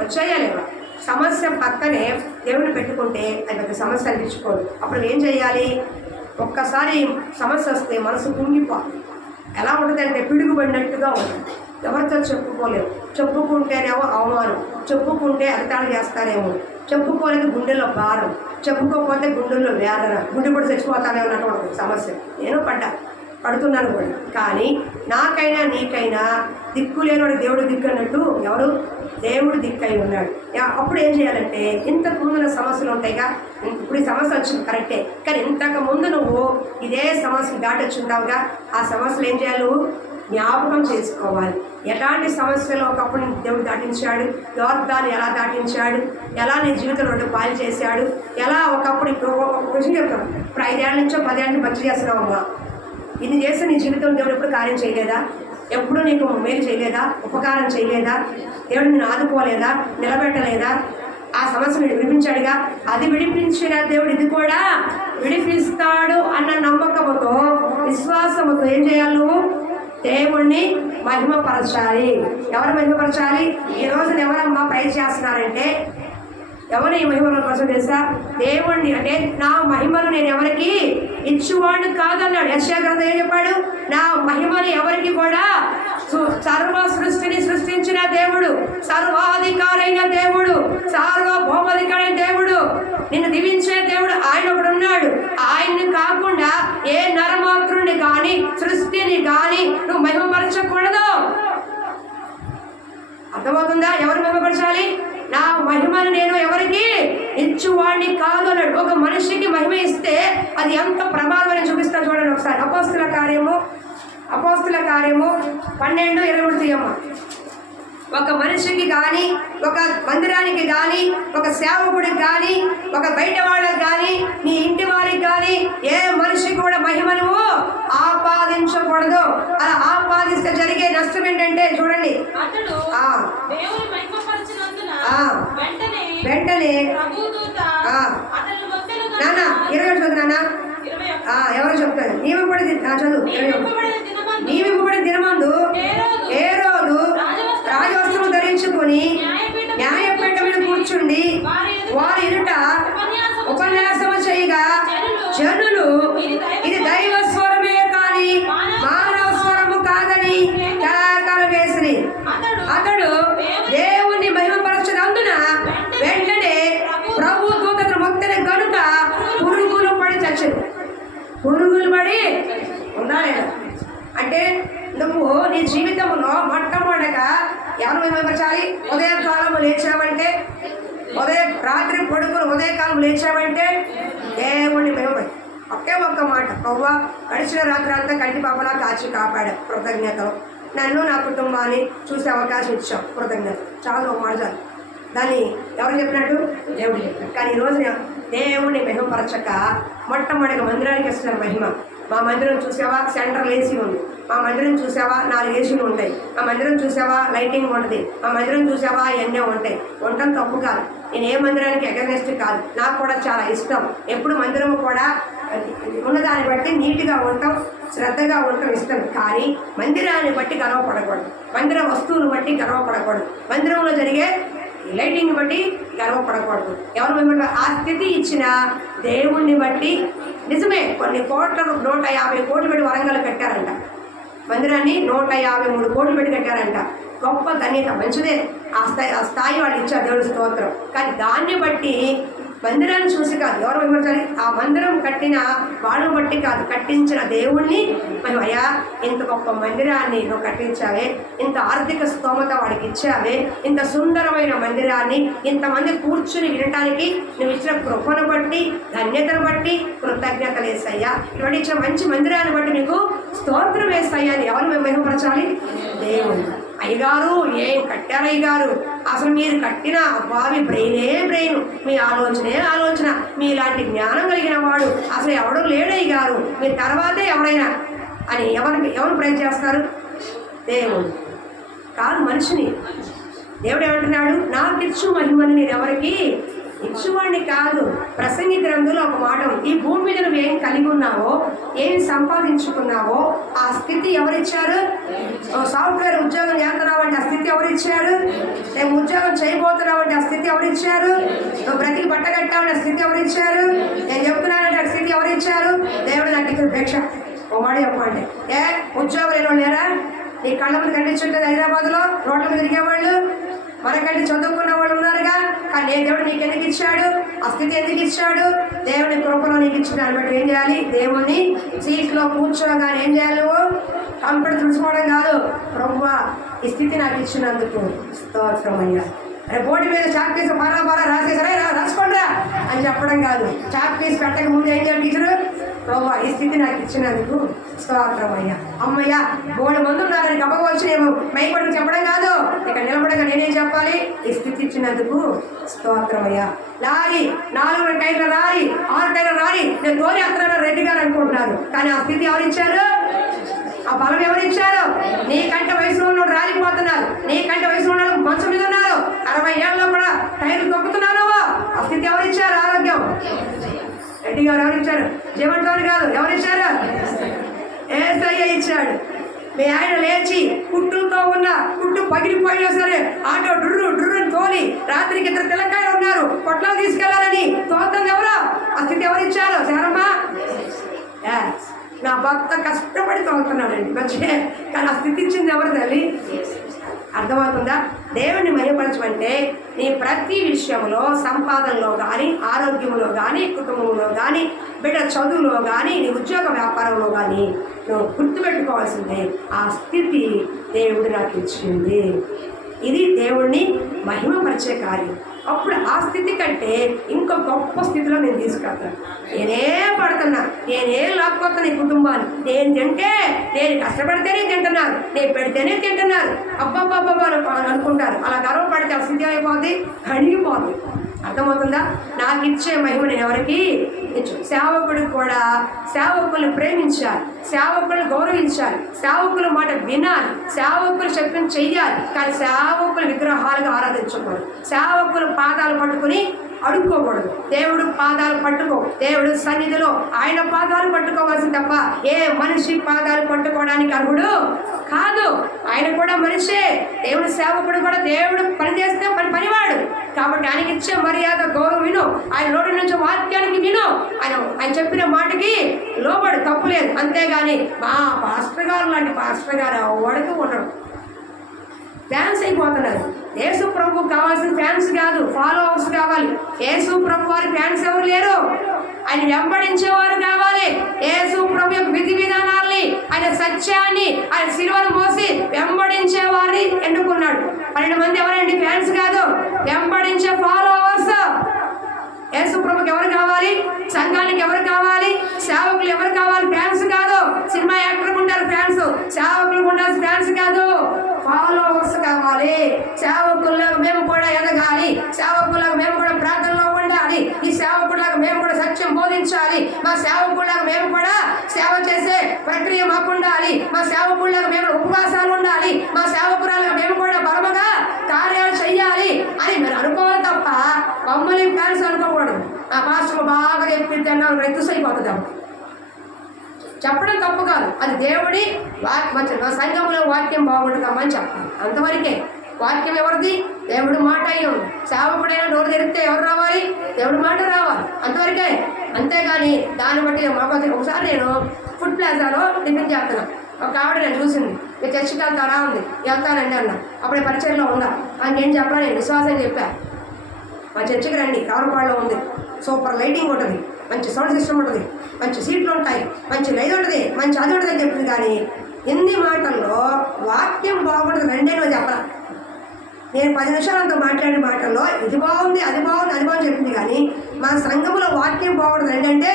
వచ్చాయా లేవా? సమస్య పక్కనే దేవుని పెట్టుకుంటే అది పెద్ద సమస్య అనిపించుకోదు. అప్పుడు ఏం చేయాలి? ఒక్కసారి సమస్య వస్తే మనసు కుంగిపోవాలి. ఎలా ఉంటుందంటే పిడుగుపడినట్టుగా ఉంటుంది. ఎవరితో చెప్పుకోలేము, చెప్పుకుంటేనేమో అవమానం, చెప్పుకుంటే అరితాడు చేస్తారేమో, చెప్పుకోలేదు గుండెల్లో భారం, చెప్పుకోకపోతే గుండెల్లో వేదన, గుండె కూడా చచ్చిపోతానే ఉన్నటువంటి సమస్య. నేను పడుతున్నాను కూడా. కానీ నాకైనా నీకైనా దిక్కు లేనివాడు దేవుడు దిక్కు అన్నట్టు ఎవరు? దేవుడు దిక్కు అయి ఉన్నాడు. అప్పుడు ఏం చేయాలంటే, ఇంతకు ముందు సమస్యలు ఉంటాయిగా, ఇప్పుడు ఈ సమస్య వచ్చింది కరెక్టే, కానీ ఇంతకు ముందు నువ్వు ఇదే సమస్యను దాటొచ్చుంటావుగా, ఆ సమస్యలు ఏం చేయాలి? నువ్వు జ్ఞాపకం చేసుకోవాలి. ఎలాంటి సమస్యలు ఒకప్పుడు దేవుడు దాటించాడు, యోర్దాన్ని ఎలా దాటించాడు, ఎలా నీ జీవితంలో 2 పాయలు చేశాడు, ఎలా ఒకప్పుడు ఒక విషయం చెప్తాను, ఇప్పుడు 5 ఏళ్ళ నుంచో 10 ఏళ్ళ నుంచి మంచి చేస్తున్నావమ్మా, ఇది చేస్తే నీ జీవితంలో దేవుడు ఎప్పుడు కార్యం చేయలేదా? ఎప్పుడు నీకు మేలు చేయలేదా? ఉపకారం చేయలేదా? దేవుడు నిన్ను ఆదుకోలేదా? నిలబెట్టలేదా? ఆ సమస్యను విడిపించాడుగా, అది విడిపించిన దేవుడు ఇది కూడా విడిపిస్తాడు అన్న నమ్మకంతో, విశ్వాసంతో ఏం చేయాలి? నువ్వు దేవుణ్ణి మహిమపరచాలి. ఎవరు మహిమపరచాలి? ఈ రోజున ఎవరమ్మా ప్రైజ్ చేస్తున్నారంటే, ఎవరు ఈ మహిమను కోసం తెలుసా? దేవుణ్ణి. అంటే నా మహిమను నేను ఎవరికి ఇచ్చువాడు కాదన్నాడు. యెషయా గ్రంథం ఏం చెప్పాడు? నా మహిమని ఎవరికి కూడా, సర్వ సృష్టిని సృష్టించిన దేవుడు, సర్వాధికారైన దేవుడు, సార్వభౌమాధికారైన దేవుడు, నిన్ను దీవించే దేవుడు ఆయన ఒకడు ఉన్నాడు. ఆయన్ని కాకుండా ఏ నరమాత్రుని కానీ సృష్టిని కానీ నువ్వు మహిమపరచకూడదు. అర్థమవుతుందా? ఎవరు మహిమపరచాలి? నా మహిమను నేను ఎవరికి ఇచ్చువాడిని కాదు అన్నాడు. ఒక మనిషికి మహిమ ఇస్తే అది ఎంత ప్రమాదం అని చూపిస్తాను చూడండి ఒకసారి. అపోస్తుల కార్యము 12:23 తీయమ్మ. ఒక మనిషికి కానీ, ఒక మందిరానికి కానీ, ఒక సేవకుడికి కానీ, ఒక బయట వాళ్ళకి కానీ, నీ ఇంటి వారికి కానీ ఏ మనిషి కూడా మహిమను ఆపాదించకూడదు. అలా ఆపాదిస్తే జరిగే నష్టం ఏంటంటే చూడండి, వెంటనే నాన్న 20 చదువు నాన్న, ఎవరు చెప్తారు? నీవింపబడిన దినమందు ఏ రోజు రాజవస్త్రం ధరించుకొని న్యాయపీఠం మీద కూర్చుండి వారి ఎదుట ఉపన్యాసము చేయగా జనులు ఇది దైవ స్వరమే కానీ మానవ స్వరము కాదని కేకలు వేసిరి. అతడు దేవుణ్ణి మహిమపరచనందున వెంటనే ప్రభు దూతను మొత్తని గనుక పురుగులు పడి చచ్చింది. పురుగులు పడి ఉందా లేదా? అంటే నువ్వు నీ జీవితంలో మొట్టమొదట ఎవరు మహిమపరచాలి? ఉదయకాలం లేచామంటే, రాత్రి పడుకుని ఉదయకాలం లేచామంటే దేవుణ్ణి మహిమపరచాలి. ఒకే ఒక్క మాట, ప్రభువా గడిచిన రాత్రి అంతా కంటి పాపలా కాచి కాపాడా, కృతజ్ఞతలు. నన్ను నా కుటుంబాన్ని చూసే అవకాశం ఇచ్చాం, కృతజ్ఞత. చాలా ఒక మాట చాలు. దాన్ని ఎవరు చెప్పినట్టు? దేవుడు చెప్పినట్టు. కానీ ఈరోజు దేవుణ్ణి మహిమపరచక మొట్టమొదటి మందిరానికి వస్తున్నారు మహిమ. మా మందిరం చూసావా సెంట్రల్ ఏసీ ఉంది, మా మందిరం చూసావా 4 ఏసీలు ఉంటాయి, మా మందిరం చూసావా లైటింగ్ ఉంటుంది, మా మందిరం చూసావా ఎన్నో ఉంటాయి. ఉండటం తప్పు కాదు, నేను ఏ మందిరానికి అగెనెస్ట్ కాదు, నాకు కూడా చాలా ఇష్టం. ఎప్పుడు మందిరము కూడా ఉన్నదాన్ని బట్టి నీట్గా ఉండటం, శ్రద్ధగా ఉండటం ఇష్టం. కానీ మందిరాన్ని బట్టి గర్వపడకూడదు, మందిర వస్తువులు బట్టి గర్వపడకూడదు, మందిరంలో జరిగే లైటింగ్ బట్టి గర్వపడకూడదు. ఎవరు మిమ్మల్ని ఆ స్థితి ఇచ్చిన దేవుణ్ణి బట్టి. నిజమే, కొన్ని కోట్ల 150 కోట్లు పెట్టి వరంగల్ కట్టారంట మందిరాన్ని, 153 కోట్లు పెట్టి కట్టారంట. గొప్ప ధన్యత, మంచిదే. ఆ స్థాయి వాళ్ళు ఇచ్చారు, దేవుడి స్తోత్రం. కానీ దాన్ని బట్టి మందిరాన్ని చూసి కాదు ఎవరు విమర్శాలి, ఆ మందిరం కట్టిన వాళ్ళని బట్టి కాదు, కట్టించిన దేవుణ్ణి మేము అయ్యా ఇంత గొప్ప మందిరాన్ని నువ్వు కట్టించావే, ఇంత ఆర్థిక స్తోమత వాడికి ఇచ్చావే, ఇంత సుందరమైన మందిరాన్ని ఇంతమంది కూర్చుని వినటానికి నువ్వు ఇచ్చిన కృపను బట్టి, ధన్యతను బట్టి కృతజ్ఞతలు వేసయ్యా. ఇటువంటి ఇచ్చిన మంచి మందిరాన్ని బట్టి నీకు స్తోత్రం వేసయ్యా అని ఎవరు మేము మహిమపరచాలి? దేవుడు. అయ్యగారు ఏం కట్టారు అయ్యగారు, అసలు మీరు కట్టిన బావి బ్రెయిన్, మీ ఆలోచనే ఆలోచన, మీలాంటి జ్ఞానం కలిగిన వాడు అసలు ఎవడు లేడయ్యగారు, మీ తర్వాతే ఎవరైనా అని ఎవరు ప్రయత్నం చేస్తారు? దేవుడు కాదు, మనిషిని. దేవుడు ఏమంటున్నాడు? నాకు ఇచ్చు మహిమని నేను ఎవరికి ఇచ్చువాడిని కాదు. ప్రసంగి గ్రంథంలో ఒక మాట, ఈ భూమి మీద నువ్వు ఏం కలిగి ఉన్నావో, ఏం సంపాదించుకున్నావో ఆ స్థితి ఎవరిచ్చారు? సాఫ్ట్వేర్ ఉద్యోగం చేస్తున్నావంటే ఆ స్థితి ఎవరిచ్చారు? నేను ఉద్యోగం చేయబోతున్నావంటే ఆ స్థితి ఎవరిచ్చారు? నువ్వు బ్రతికి బట్ట కట్టావంటే ఆ స్థితి ఎవరిచ్చారు? నేను చెప్తున్నానంటే ఆ స్థితి ఎవరిచ్చారు? దేవుడు నాకు ఇచ్చిన భిక్ష. ఓ మాట చెప్పండి, ఉద్యోగం లేని లేరా? నీ కళ్ళ మీద కనిపించుంటుంది హైదరాబాద్లో రోడ్ల మీద తిరిగేవాళ్ళు, మనకంటే చదువుకున్న వాళ్ళు ఉన్నారుగా. కానీ దేవుడు నీకు ఎందుకు ఇచ్చాడు? ఆ స్థితి ఎందుకు ఇచ్చాడు? దేవుని కృపలో నీకు ఇచ్చిన దాన్ని బట్టి ఏం చేయాలి? దేవుణ్ణి సీట్లో కూర్చోగానే ఏం చేయాలి? నువ్వు కంప్యూటర్ చూసుకోవడం కాదు, ప్రభువా ఈ స్థితి నాకు ఇచ్చినందుకు స్తోత్రమయ్యా. బోర్డు మీద చాక్ పీస్ బారా రాసేసరే రాసుకోండిరా అని చెప్పడం కాదు. చాక్ పీస్ పెట్టక ముందు ఏం చేయాలి టీచరు? ప్రభువా ఈ స్థితి నాకు ఇచ్చినందుకు స్తోత్రమయ్యా. అమ్మయ్యా బోర్డు మంది ఉన్నారని గబగ వచ్చి నేను మైపడికి చెప్పడం కాదు, ఇక్కడ నిలబడగా నేనేం చెప్పాలి? ఈ స్థితి ఇచ్చినందుకు స్తోత్రమయ్యా. లారీ 4 టైర్ల లారీ 6 టైర్ల లారీ నేను తోలి అత్తనాను రెడ్డి గారు అనుకుంటున్నారు. కానీ ఆ స్థితి ఎవరిచ్చారు? ఆ బలం ఎవరిచ్చారు? నీకంటే వయసులో ఉన్న రాలిపోతున్నారు, నీకంటే వయసులో ఉన్న మంచం మీద ఉన్నారు, 60 ఏళ్ళలో కూడా టైర్లు తొక్కుతున్నారు. ఆ స్థితి ఎవరిచ్చారు? ఆరోగ్యం రెడ్డి గారు ఎవరిచ్చారు? జీవంతోని కాదు, ఎవరిచ్చారు? యేసయ్య ఇచ్చాడు. మీ ఆయన లేచి కుట్టులతో ఉన్న కుట్టు పగిలిపోయినా సరే ఆటో డుర్రు తోలి రాత్రికి 2 పిల్లకాయలు ఉన్నారు పొట్లాలు తీసుకెళ్లాలని తోస్తుంది ఎవరో? ఆ స్థితి ఎవరిచ్చారు? శారమ్మా. నా భర్త కష్టపడి తోలుతున్నాడండి మంచిగా, కానీ ఆ స్థితి ఇచ్చింది ఎవరు తల్లి? అర్థమవుతుందా? దేవుణ్ణి మహిమపరచమంటే నీ ప్రతి విషయంలో, సంపాదనలో కానీ, ఆరోగ్యంలో కానీ, కుటుంబంలో కానీ, బిడ్డ చదువులో కానీ, నీ ఉద్యోగ వ్యాపారంలో కానీ నువ్వు గుర్తుపెట్టుకోవాల్సిందే ఆ స్థితి దేవుడు నాకు ఇచ్చింది. ఇది దేవుణ్ణి మహిమపరిచే కార్యం. అప్పుడు ఆ స్థితి కంటే ఇంకో గొప్ప స్థితిలో నేను తీసుకెళ్తాను. నేనే పడుతున్నా, నేనే లాక్కొస్తాను ఈ కుటుంబాన్ని, నేను తింటే, నేను కష్టపడితేనే తింటున్నారు, నేను పెడితేనే తింటున్నారు, అబ్బాబ్బాబ్బా అనుకుంటారు. అలా గర్వపడితే ఆ స్థితి అయిపోద్ది, అడిగిపోద్ది. అర్థమవుతుందా? నాకు ఇచ్చే మహిమ నేను ఎవరికి ఇచ్చు? సేవకుడికి కూడా సేవకుల్ని ప్రేమించాలి, సేవకుల్ని గౌరవించాలి, సేవకుల మాట వినాలి, సేవకులు చెప్పిన చెయ్యాలి. కానీ సేవకులు విగ్రహాలుగా ఆరాధించకూడదు, సేవకులు పాదాలు పట్టుకుని అడుక్కోకూడదు. దేవుడు పాదాలు పట్టుకో, దేవుడు సన్నిధిలో ఆయన పాదాలు పట్టుకోవాల్సి తప్ప ఏ మనిషి పాదాలు పట్టుకోవడానికి అర్హుడు కాదు. ఆయన కూడా మనిషే, దేవుడు సేవకుడు కూడా. దేవుడు పని చేస్తే పనివాడు కాబట్టి ఆయనకి ఇచ్చే మర్యాద గౌరవం విను, ఆయన నోటి నుంచి వాక్యానికి విను, ఆయన చెప్పిన మాటకి లోబడు, తప్పులేదు. అంతేగాని మా పాస్టర్ గారు లాంటి పాస్టర్ గారు ఎవరికి ఉండడు, డ్యాన్స్ అయిపోతున్నారు. యేసు ప్రభు కావాల్సిన ఫ్యాన్స్ కాదు, ఫాలోవర్స్ కావాలి. యేసు ప్రభు వారి ఫ్యాన్స్ ఎవరు లేరు, ఆయన వెంబడించేవారు కావాలి. యేసు ప్రభు యొక్క విధి విధానాల్ని, ఆయన సత్యాన్ని, ఆయన శిలువను మోసి వెంబడించే వారిని ఎన్నుకున్నాడు. 12 మంది ఎవరండి? ఫ్యాన్స్ కాదు, వెంబడించే ఫాలోవర్స్. యేసు ప్రభుకి ఎవరు కావాలి? సంఘానికి ఎవరు కావాలి? సేవకులు ఎవరు కావాలి? ఫ్యాన్స్ కాదు. సినిమా యాక్టర్లు ఉంటారు ఫ్యాన్స్, సేవకులకు ఉండాల్సిన ఫ్యాన్స్ కాదు, ఫాలోవర్స్ కావాలి. సేవకులకు మేము కూడా ఎదగాలి, సేవకులకు మేము కూడా ప్రార్థనలో ఉండాలి, ఈ సేవకులకు మేము కూడా సత్యం బోధించాలి, మా సేవకులకు మేము కూడా సేవ చేసే ప్రక్రియ మాకు ఉండాలి, మా సేవకులకు మేము ఉపవాసాలు ఉండాలి, మా సేవకురాలకు మేము కూడా బలముగా కార్యాలు చెయ్యాలి అని మీరు అనుకోవాలి తప్ప మమ్మల్ని ఫ్యాన్స్ అనుకోకూడదు. ఆ పాస్టర్ బాగా చెప్పిద్దాం రెత్తుసైపోతుంది. చెప్పడం తప్పు కాదు, అది దేవుడి మా సంఘంలో వాక్యం బాగుంటుందమ్మని చెప్పాలి, అంతవరకే. వాక్యం ఎవరిది? దేవుడు మాట అయిన సేవకుడైనా నోరు తెరిస్తే ఎవరు రావాలి? దేవుడి మాట రావాలి, అంతవరకే. అంతేగాని దాన్ని బట్టి మాకు ఒకసారి నేను ఫుడ్ ప్లాజాలో టిఫిన్ చేస్తున్నాను. ఒక ఆవిడ నేను చూసింది, మీరు చర్చికి వెళ్తారా ఉంది. వెళ్తానండి అన్న. అప్పుడే పరిచయంలో ఉందా అని నేను చెప్పాను, నేను విశ్వాసం చెప్పాను. మా చర్చికి రండి, రావులపాడులో ఉంది, సూపర్ లైటింగ్ ఉంటుంది, మంచి సౌండ్ సిస్టమ్ ఉంటుంది, మంచి సీట్లు ఉంటాయి, మంచి లైట్ ఉంటుంది, మంచి అది ఉంటుంది అని చెప్పింది. కానీ ఎన్ని మాటల్లో వాక్యం బాగుంటుంది రండి అని చెప్పాల. నేను 10 నిమిషాలతో మాట్లాడిన మాటల్లో ఇది బాగుంది, అది బాగుంది, అది బాగుంది చెప్పింది. కానీ మా సంఘంలో వాక్యం బాగుంటుంది రండి అంటే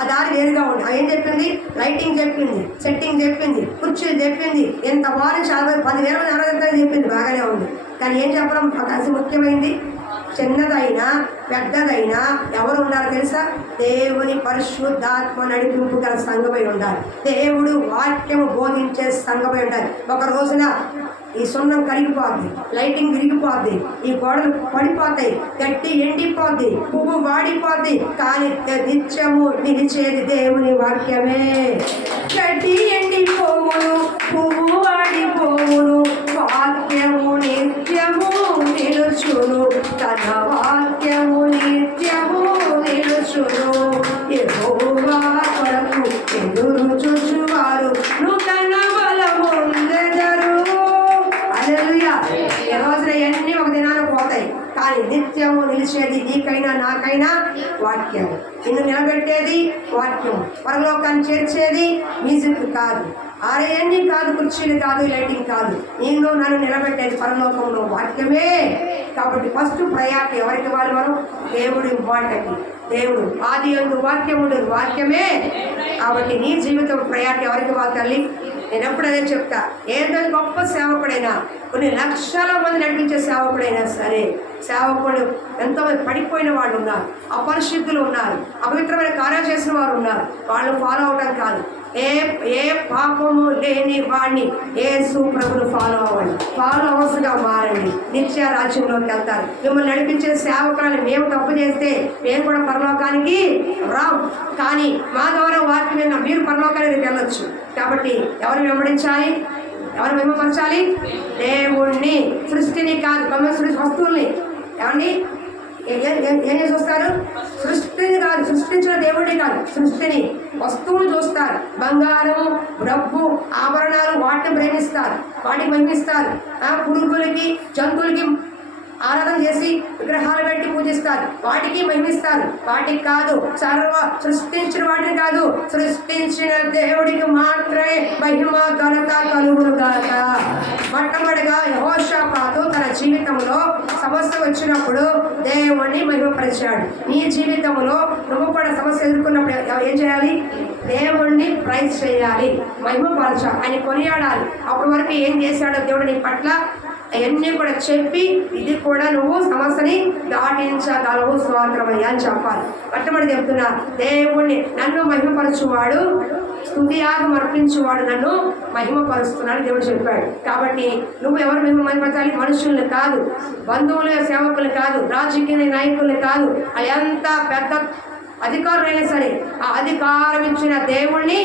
ఆ దారి వేరుగా ఉంది. ఏం చెప్పింది? లైటింగ్ చెప్పింది, సెట్టింగ్ చెప్పింది, కుర్చీలు చెప్పింది, ఎంత బాగా 10,000 మంది ఆరాధన చెప్పింది, బాగానే ఉంది. కానీ ఏం చెప్పడం అది ముఖ్యమైనది. చిన్నదైనా పెద్దదైనా ఎవరు ఉండాలి తెలుసా? దేవుని పరిశుద్ధాత్మ నడిపింపు గల సంఘమై ఉండాలి, దేవుడు వాక్యము బోధించే సంఘమై ఉండాలి. ఒక రోజున ఈ సున్నం కరిగిపోద్ది, లైటింగ్ విరిగిపోద్ది, ఈ గోడలు పడిపోతాయి, గట్టి ఎండిపోద్ది, పువ్వు వాడిపోద్ది, కానీ నిత్యము నిలిచేది దేవుని వాక్యమే. గట్టి ఎండిపోవును, పువ్వు వాడిపోవును, వాక్యము నిత్యము నిలుచును, తన వాక్యము నిత్యము నిలుచును. యెహోవా కొరకు ఎదురు చూచువారు నూతన బలముందెదరు. హల్లెలూయా. ఈ రోజున అన్నీ ఒక దినాన పోతాయి, కానీ నిత్యము నిలిచేది నీకైనా నాకైనా వాక్యము. నిన్ను నిలబెట్టేది వాక్యం, పరలోకాన్ని చేర్చేది మ్యూజిక్ కాదు, ఆరేయన్నీ కాదు, కుర్చీలు కాదు, లైటింగ్ కాదు. నేను నన్ను నిలబెట్టేది పరలోకంలో వాక్యమే. కాబట్టి ఫస్ట్ ప్రయారిటీ ఎవరికి ఇవ్వాలి? మనం దేవుడు ఇంపార్టెంట్. దేవుడు ఆది యందు వాక్యము ఉండదు, వాక్యమే. కాబట్టి నీ జీవితం ప్రయారిటీ ఎవరికి ఇవ్వాలి తల్లి? నేను ఎప్పుడు అదే చెప్తా. ఏదైనా గొప్ప సేవకుడైనా, కొన్ని లక్షల మంది నడిపించే సేవకుడైనా సరే, సేవకుడు ఎంతోమంది పడిపోయిన వాళ్ళు ఉన్నారు, అపరిశుద్ధులు ఉన్నారు, అపవిత్రమైన కార్యాలు చేసిన వారు ఉన్నారు. వాళ్ళు ఫాలో అవడం కాదు, ఏ పాపము లేని వాడిని యేసు ప్రభువును ఫాలో అవ్వండి, ఫాలోవర్స్గా మారండి, నిత్య రాజ్యంలోకి వెళ్తారు. మిమ్మల్ని నడిపించే సేవకులను మేము తప్పు చేస్తే మేము కూడా పరలోకానికి రావు, కానీ మా ద్వారా వాక్యం మీరు పరలోకానికి వెళ్ళొచ్చు. కాబట్టి ఎవరు వెంబడించాలి? ఎవరు మహిమపరచాలి? దేవుణ్ణి, సృష్టిని కాదు, వస్తువుల్ని. ఏమండి ఏం చేసి వస్తారు? సృష్టిని కాదు, సృష్టించిన దేవుడిని కాదు, సృష్టిని, వస్తువులు చూస్తారు. బంగారము, డబ్బు, ఆభరణాలు, వాటిని ప్రేమిస్తారు, వాటికి మహిమిస్తారు. పురుగులకి, జంతువులకి ఆరాధన చేసి విగ్రహాలు పెట్టి పూజిస్తారు, వాటికి మహిమిస్తారు. వాటికి కాదు, సృష్టించిన వాటిని కాదు, సృష్టించిన దేవుడికి మాత్రమే మహిమ ఘనత కలుగునుగాక. మొట్టమొదటిగా యెహోషాపాతు తన జీవితంలో సమస్య వచ్చినప్పుడు దేవుణ్ణి మహిమపరిచాడు. నీ జీవితంలో నువ్వు కూడా సమస్య ఎదుర్కొన్నప్పుడు ఏం చేయాలి? దేవుణ్ణి ప్రైజ్ చేయాలి, మహిమపరచాలి, ఆయన కొనియాడాలి. అప్పటి వరకు ఏం చేశాడో దేవుడు నీ పట్ల అవన్నీ కూడా చెప్పి, ఇది కూడా నువ్వు సమస్యని దాటించగలవు స్వాతంత్రమయ్యా అని చెప్పాలి. మొట్టమొదటి చెప్తున్నా, దేవుణ్ణి నన్ను మహిమపరచువాడు, స్తుతియాగం అర్పించువాడు నన్ను మహిమపరుస్తున్నాడు దేవుడు చెప్పాడు. కాబట్టి నువ్వు ఎవరు మహిమపరచాలి? మనుషుల్ని కాదు, బంధువులు, సేవకులు కాదు, రాజకీయ నాయకుల్ని కాదు, ఎంత పెద్ద అధికారులైనా సరే ఆ అధికారం ఇచ్చిన దేవుణ్ణి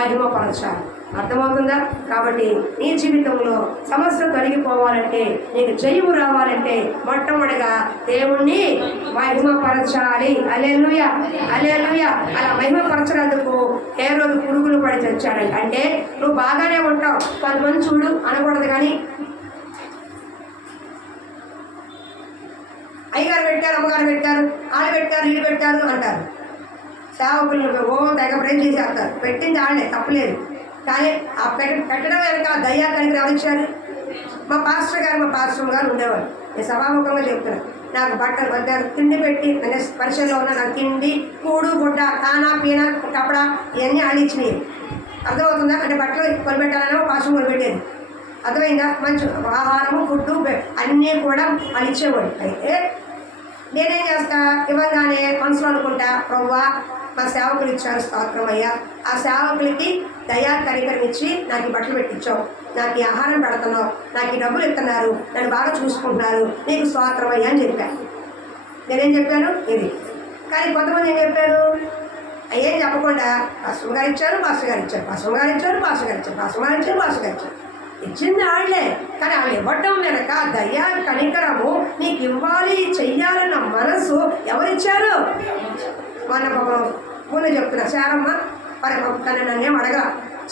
మహిమపరచాలి. అర్థమవుతుందా? కాబట్టి నీ జీవితంలో సమస్య తొలగిపోవాలంటే, నీకు జయము రావాలంటే మొట్టమొదటిగా దేవుణ్ణి మహిమపరచాలి. హల్లెలూయా, హల్లెలూయా. అలా మహిమపరచడానికి ఏ రోజు పురుగులు పడి చచ్చాడు అంటే నువ్వు బాగానే ఉంటావు, 10 మంది చూడు అనకూడదు. కానీ అయ్యగారు పెట్టారు, అమ్మగారు పెట్టారు, వాళ్ళు పెట్టారు, వీళ్ళు పెట్టారు అంటారు. సేవకులు తెగ ప్రేమ చేసేస్తారు. పెట్టింది వాళ్ళే, తప్పలేదు. కానీ ఆ పెట్టడం వెనక దయ్యా కనికరం ఎవరు ఇచ్చారు? మా పాస్టర్ గారు ఉండేవారు. నేను సభాముఖంగా చెప్తున్నాను. నాకు బట్టలు వద్దారు, తిండి పెట్టి నేను పరిచయంలో ఉన్న నాకు తిండి, కూడు, గుడ్డ, కానా, పీన, కపడ ఇవన్నీ వాళ్ళు ఇచ్చినాయి. అర్థమవుతుందా? అంటే బట్టలు కొనిపెట్టాలన్నా పాస్టర్ కొనిపెట్టేది. అర్థమైందా? మంచి ఆహారము, ఫుడ్డు అన్నీ కూడా వాళ్ళు ఇచ్చేవాడు. అయితే నేనేం చేస్తా, ఇవ్వగానే మనసులో అనుకుంటా, ప్రవ్వా మా సేవకులు ఇచ్చారు, స్తోత్రం అయ్యా. ఆ సేవకులకి దయా కనికరం ఇచ్చి నాకు ఈ బట్టలు పెట్టించావు, నాకు ఈ ఆహారం పెడుతున్నావు, నాకు ఈ డబ్బులు ఇస్తున్నారు, నన్ను బాగా చూసుకుంటున్నారు, నీకు స్తోత్రం అయ్యా అని చెప్పాను. నేనేం చెప్పాను ఇది. కానీ కొంతమంది ఏం చెప్పారు, ఏం చెప్పకుండా పాస్టర్ గారు ఇచ్చారు, పాస్టర్ గారు ఇచ్చారు, పాస్టర్ గారు ఇచ్చారు, పాస్టర్ గారు ఇచ్చారు, పాస్టర్ గారు ఇచ్చారు, పాస్టర్ గారు ఇచ్చారు. ఇచ్చింది వాళ్ళే, కానీ వాళ్ళు ఇవ్వటం వెనక దయా కనికరము నీకు ఇవ్వాలి చెయ్యాలన్న మనసు ఎవరిచ్చారు? మన పూలు చెప్తున్నా, శారమ్మ తను నన్నేం అడగల.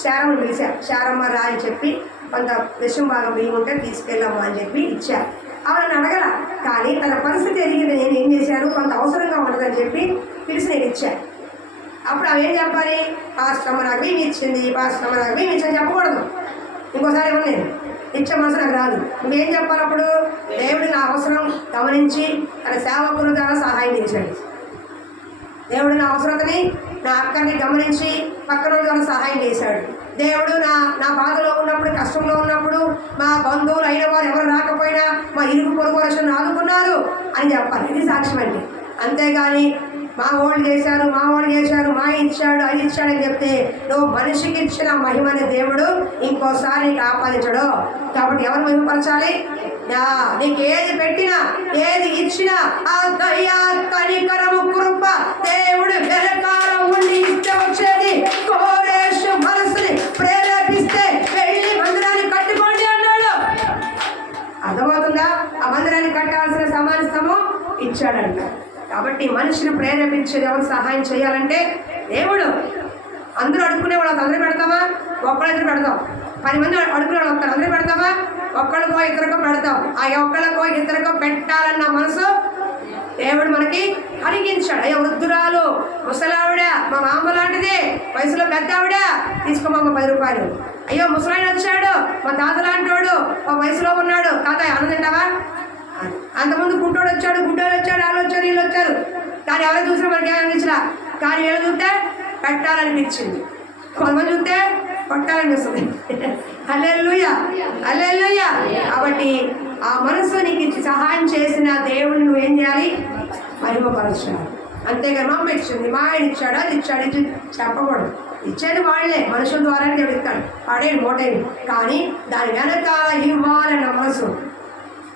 శారమ్మని పిలిచా, శారమ్మ రా అని చెప్పి కొంత విషయం భాగం బియ్యం ఉంటే తీసుకెళ్ళమ్మా అని చెప్పి ఇచ్చా. ఆవిడని అడగల, కానీ తన పరిస్థితి ఎరిగింది. నేను ఏం చేశాను, కొంత అవసరంగా ఉండదని చెప్పి పిలిచి నేను ఇచ్చాను. అప్పుడు అవి ఏం చెప్పాలి, పాస్టమ్మ నాకు బియ్యం ఇచ్చింది, పాస్టమ్మ నాకు బియ్యం ఇచ్చింది చెప్పకూడదు. ఇంకోసారి ఇవ్వలేదు, ఇచ్చే మనసు నాకు రాదు. ఇంకేం చెప్పాలి అప్పుడు? దేవుడు నా అవసరం గమనించి తన సేవకుల ద్వారా సహాయం చేశాడు. దేవుడు నా అవసరతని, నా అక్కడిని గమనించి పక్కన ద్వారా సహాయం చేశాడు. దేవుడు నా బాధలో ఉన్నప్పుడు, కష్టంలో ఉన్నప్పుడు మా బంధువులు అయిన వారు ఎవరు రాకపోయినా మా ఇరుగు పొరుగు వర్షం ఆదుకున్నారు అని చెప్పాలి. ఇది సాక్ష్యం అండి. అంతేగాని మా వాళ్ళు చేశారు, మా ఇచ్చాడు, అది ఇచ్చాడని చెప్తే నువ్వు మనిషికి ఇచ్చిన మహిమని దేవుడు ఇంకోసారి నీకు ఆపాదించడు. కాబట్టి ఎవరు మహిమపరచాలి? నీకు ఏది పెట్టినా, ఏది ఇచ్చినా ఆ దయా కనికరము కృప దేవుడు వెనకాల ఉండి ఇస్తే వచ్చేది. కోరేషు మనసుని ప్రేరేపిస్తే వెళ్ళి మందిరాన్ని కట్టుకోండి అన్నాడు. అర్థమవుతుందా? ఆ మందిరాన్ని కట్టాల్సిన సమానస్తము ఇచ్చాడంట. కాబట్టి మనిషిని ప్రేరేపించేది ఎవరు సహాయం చేయాలంటే దేవుడు. అందరూ అడుక్కునే వాళ్ళు అందరూ పెడతామా? ఒక్కళ్ళిద్దరు పెడతాం. 10 మంది అడుక్కునే వాళ్ళు వస్తారు, అందరూ పెడతామా? ఒక్కళ్ళకో ఇద్దరికో పెడతాం. ఆ ఒక్కళ్ళకో ఇద్దరికో పెట్టాలన్న మనసు దేవుడు మనకి కలిగించాడు. అయ్యో వృద్ధురాలు, ముసలావిడ, మా మామ లాంటిదే, వయసులో పెద్ద ఆవిడ, తీసుకోమమ్మ 10 రూపాయలు. అయ్యో ముసలాయన వచ్చాడు, మా తాత లాంటోడు, మా వయసులో ఉన్నాడు, తాత అన్నం తింటావా? అంతకుముందు గుంటోడు వచ్చాడు, గుడ్డోడు వచ్చాడు, వాళ్ళు వచ్చారు, వీళ్ళు వచ్చారు. కానీ ఎవరు చూసినా మనకి ఏమనిపించరా? కానీ వీళ్ళు చూస్తే పెట్టాలనిపించింది, కొంతమంది చూస్తే కొట్టాలనిపిస్తుంది. హల్లెలూయా, హల్లెలూయా. కాబట్టి ఆ మనసు నీకు సహాయం చేసిన దేవుడిని నువ్వేం చేయాలి? మహిమపరచాలి. అంతేగాని మా అమ్మ ఇచ్చింది, మా ఆయన ఇచ్చాడు, అది ఇచ్చాడు, ఇది చెప్పకూడదు. ఇచ్చేది వాళ్ళే, మనుషుల ద్వారానే చెప్తాడు, పడేది మూటేది. కానీ దాని వెనకాల ఇవ్వాలన్న మనసు,